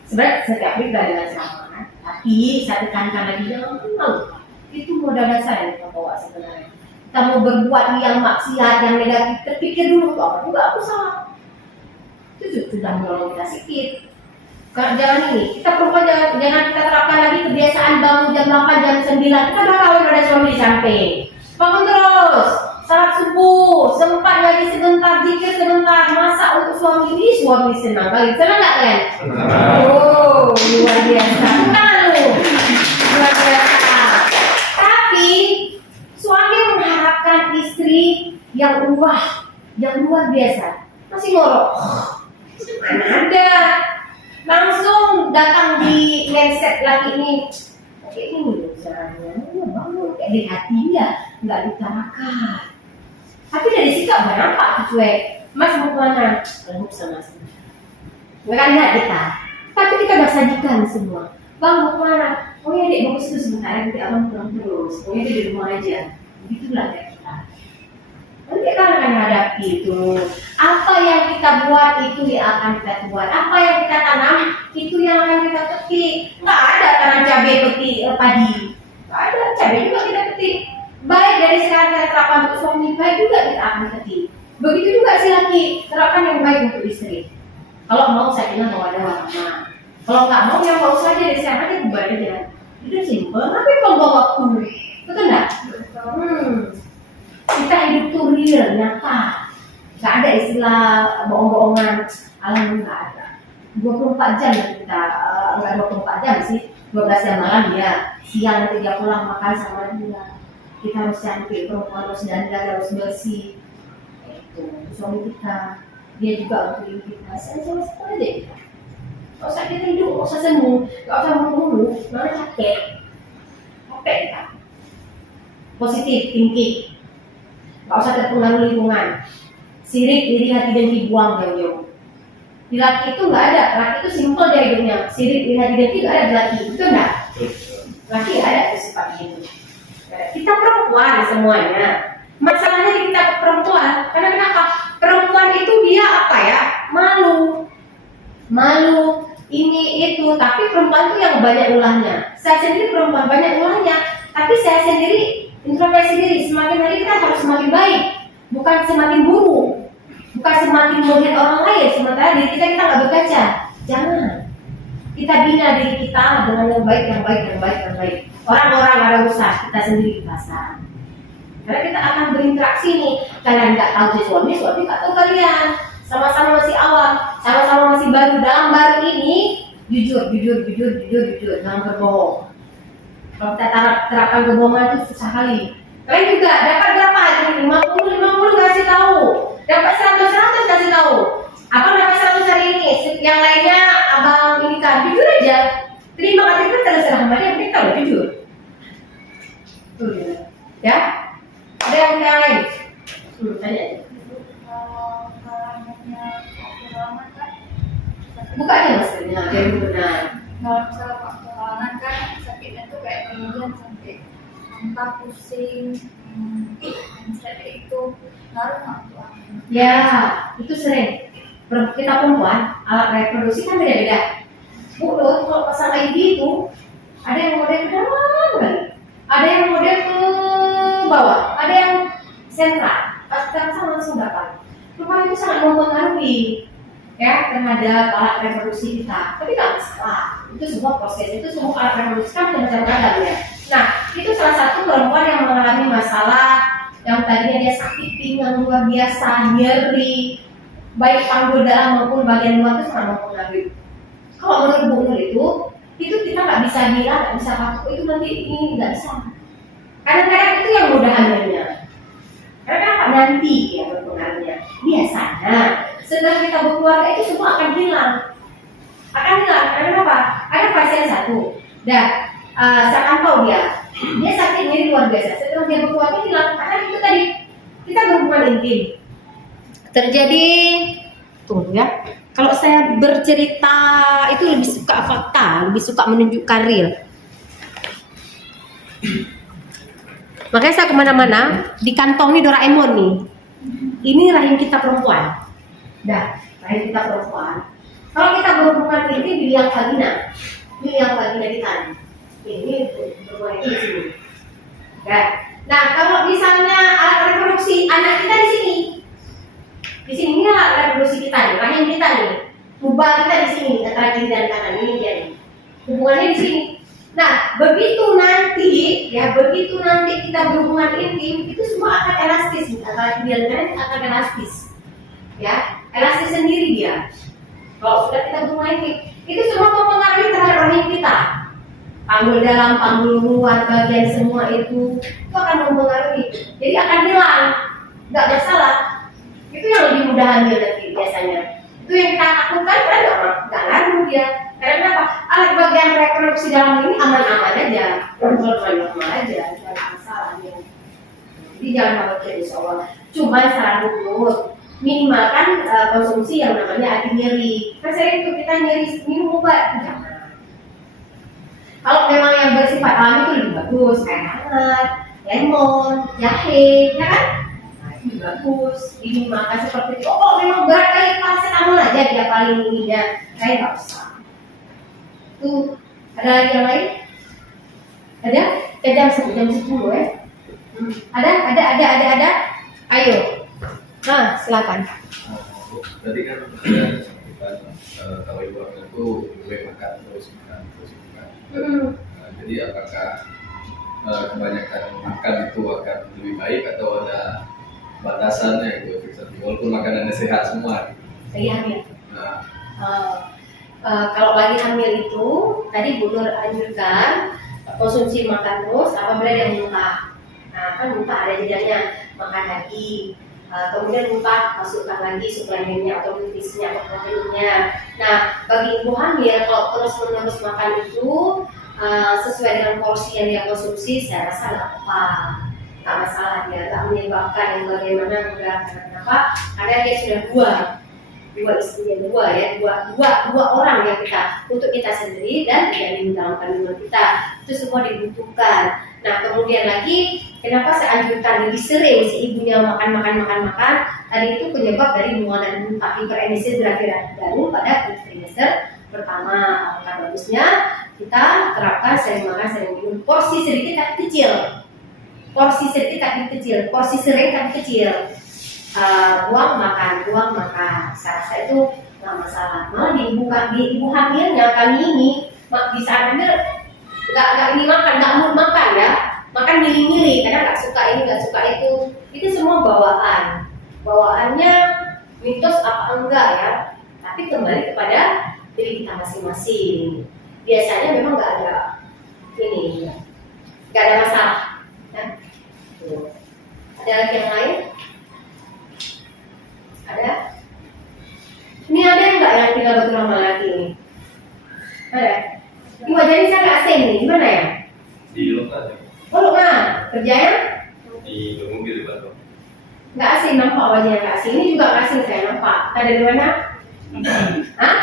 Sebenarnya setiap hari kita dengan sama, kan? Tapi saya tekankan lagi jangan pernah lupa. Itu modal dasar yang kita bawa sebenarnya. Kita mau berbuat yang maksiat, yang negatif, terpikir dulu tuh apa juga aku salah. Itu sudah menolong kita sedikit. Jangan ini, kita perempuan jangan kita terapkan lagi kebiasaan bangun jam 8, jam 9. Kita udah tahu ada suami di samping. Bangun terus. Salat subuh, sempat lagi sebentar, zikir sebentar, masak untuk suami ini, suami senang kali. Senang nggak kalian? Oh, luar biasa. Senang lu, luar biasa. Tapi suami mengharapkan istri yang luar biasa, masih ngorok. Mana ada? Langsung datang di mindset lagi ini. Oke ini loh caranya, bangun kayak di hati dia, nggak ditarakan. Tapi dari sikap gak nampak cuek. Mas mau kemana? Lembut sama sama. Gak lihat kita. Tapi kita gak sajikan semua. Bang mau kemana? Oh ya dek bagus itu sebentar. Nanti abang pulang terus. Oh ya dek di rumah aja. Begitulah kayak kita. Nanti kita akan hadapi itu. Apa yang kita buat itu yang akan kita buat. Apa yang kita tanam itu yang akan kita petik. Nggak ada tanam cabai petik padi. Nggak ada cabai juga kita petik. Baik dari sekarang kita terapkan untuk suami, baik juga kita akan ketik. Begitu juga si laki, terapkan yang baik untuk istri. Kalau mau saya bilang mau ada warna. Kalau nggak mau yang mau saja dari sekarang aja bubar aja. Itu simpel, tapi kalau waktu, betul nggak? Kita hidup tuh real, nyata. Nggak ada istilah bohong-bohongan. Alhamdulillah nggak ada. 24 jam kita, nggak 24 jam sih, 12 jam malam ya. Siang nanti dia pulang makan sama dia. Kita harus cantik, perempuan harus dandan, harus bersih. Itu suami kita, dia juga untuk kita. Saya aja kita. Gak usah kita hidup, gak usah semu, gak usah mulu-mulu, mana capek kita. Positif thinking, gak usah terpengaruh lingkungan. Sirik, iri hati dengki buang jauh-jauh. Di laki itu nggak ada, laki itu simpel dia hidupnya. Sirik, iri hati dengki nggak ada di laki, betul nggak? Laki ada itu sifat itu. Kita perempuan semuanya. Masalahnya di kita perempuan, karena kenapa? Perempuan itu dia apa ya? Malu, ini itu. Tapi perempuan itu yang banyak ulahnya. Saya sendiri perempuan banyak ulahnya, tapi saya sendiri introspeksi diri. Semakin hari kita harus semakin baik, bukan semakin buruk, bukan semakin melihat orang lain. Sementara diri kita nggak berkaca. Jangan. Kita bina diri kita dengan yang baik. Orang-orang ada usaha, kita sendiri pasang. Karena kita akan berinteraksi nih. Kalian nggak tahu si suami nggak tahu kalian. Sama-sama masih awam, sama-sama masih baru. Dalam baru ini, jujur, jangan berbohong. Kalau kita terapkan kebohongan itu susah kali. Kalian juga dapat berapa? 50 kasih tahu. Dapat 100 kasih tahu. Abang dapat 100 hari ini, yang lainnya abang ini kan jujur aja. Terima kasih itu terserah sama dia, mereka udah jujur. Tuh ya. Ada yang lain? Tanya. Buka aja maskernya, yang benar. Kalau misalnya waktu halangan kan sakitnya tuh kayak kemudian sampai muntah pusing, seperti itu ngaruh nggak tuh? Ya, itu sering. Kita perempuan, alat reproduksi kan beda-beda. Mulut kalau pasang IUD itu ada yang model ke dalam, ada yang model ke bawah, ada yang sentral. Pas langsung dapat. Perempuan itu sangat mempengaruhi ya terhadap alat reproduksi kita. Tapi nggak masalah. Itu semua proses, itu semua alat reproduksi kan macam-macam ya. Nah, itu salah satu perempuan yang mengalami masalah yang tadinya dia sakit pinggang luar biasa, nyeri, baik panggul dalam maupun bagian luar itu sangat mempengaruhi. Kalau menurut Bu Nur itu kita nggak bisa bilang, nggak bisa patok itu nanti ini nggak bisa. Kadang-kadang itu yang mudah hamilnya. Karena kenapa nanti ya berpengaruhnya? Biasanya setelah kita berkeluarga itu semua akan hilang. Akan hilang. Karena apa? Ada pasien satu. Dan saya pantau dia sakitnya luar biasa. Setelah dia berkeluarga hilang. Karena itu tadi kita berhubungan intim. Terjadi, tunggu ya. Kalau saya bercerita itu lebih suka fakta, lebih suka menunjukkan real. Makanya saya kemana-mana dikantongi Doraemon nih. Ini rahim kita perempuan. Dah, rahim kita perempuan. Kalau kita berhubungan ini di liang vagina kita. Ini berhubungan ini di sini. Dah. Nah, kalau misalnya alat reproduksi anak kita di sini. Di sini ini alat reproduksi kita nih, rahim kita nih. Tuba kita di sini, antara kiri dan kanan ini dia nih. Hubungannya di sini. Nah, begitu nanti kita berhubungan intim, itu semua akan elastis, antara kiri dan kanan akan elastis, ya, elastis sendiri dia. Kalau sudah kita berhubungan intim, itu semua mempengaruhi terhadap rahim kita. Panggul dalam, panggul luar, bagian semua itu akan mempengaruhi. Jadi akan hilang, nggak masalah. Itu yang lebih mudah hamil nanti biasanya. Itu yang kita takutkan karena nggak ngaruh dia. Karena apa? Alat bagian reproduksi dalam ini aman-aman aja, normal aja, tidak ada masalah ya. Jadi jangan khawatir insya Allah. Cuma saran dulu, minimalkan konsumsi yang namanya anti nyeri. Kan sering itu kita nyeri minum obat, jangan. Kalau memang yang bersifat alami itu lebih bagus, air hangat, lemon, jahe, ya kan? Lebih bagus, ini makan seperti itu. Oh memang berat kali paracetamol aja dia paling ininya, saya nggak usah. Tuh, ada lagi yang lain? Ada? Ke jam 10 ya? Ada. Ayo. Nah, silakan. Tadi kan kita kalau ibu hamil itu boleh makan terus. Jadi apakah kebanyakan makan itu akan lebih baik atau ada batasannya gitu efek samping walaupun makanannya sehat semua gitu. Saya hamil. Nah, kalau lagi hamil itu tadi Bu Nur anjurkan konsumsi makan terus apabila dia muntah. Nah kan muntah ada jedanya makan lagi, kemudian muntah masukkan lagi suplemennya atau nutrisinya atau proteinnya. Nah bagi ibu hamil kalau terus menerus makan itu sesuai dengan porsi yang dia konsumsi saya rasa nggak masalah dia nggak menyebabkan yang bagaimana enggak. Kenapa? Karena dia sudah dua orang yang kita untuk kita sendiri dan yang dalam kandungan kita itu semua dibutuhkan. Nah kemudian lagi kenapa saya anjurkan lebih sering si ibunya makan tadi itu penyebab dari muatan muntah hiperemisi daru pada trimester pertama. Maka bagusnya kita terapkan sering makan sering minum, porsi sedikit tapi kecil, porsi sering tapi kecil. Buang makan. Saya rasa itu nggak masalah. Malah di ibu hamilnya kami ini di saat hamil nggak ini makan, nggak mood makan ya, makan milih-milih karena nggak suka ini nggak suka itu semua bawaannya mitos apa enggak ya, tapi kembali kepada diri kita masing-masing. Biasanya memang nggak ada masalah. Ya. Ada lagi yang lain? Ada? Ini ada nggak yang tinggal betul lama lagi nih? Ada? Ini wajahnya saya nggak asing nih, gimana ya? di lokasi Oh lu kan, kerjanya? di mobil Bandung. Nggak asing, nampak wajahnya nggak asing. Ini juga nggak asing saya nampak. Ada di mana? Hah?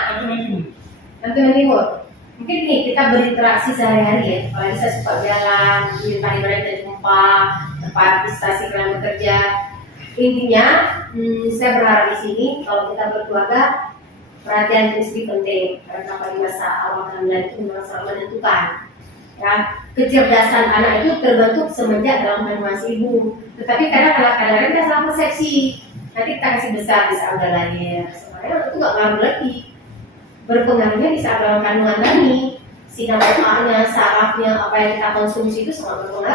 Antuman Timur. Mungkin nih kita berinteraksi sehari-hari ya. Apalagi saya suka jalan, di mana kita jumpa, tempat di stasi kalian bekerja. Intinya, saya berharap di sini kalau kita berkeluarga perhatian istri penting karena pada masa awal kehamilan itu memang sangat menentukan. Ya, kecerdasan anak itu terbentuk semenjak dalam kandungan si ibu. Tetapi kadang-kadang kita salah persepsi. Nanti kita kasih besar di saat udah lahir. Sebenarnya itu nggak ngaruh lagi. Berpengaruhnya di saat dalam kandungan kami, sinar otaknya, sarafnya, apa yang kita konsumsi itu sangat berpengaruh.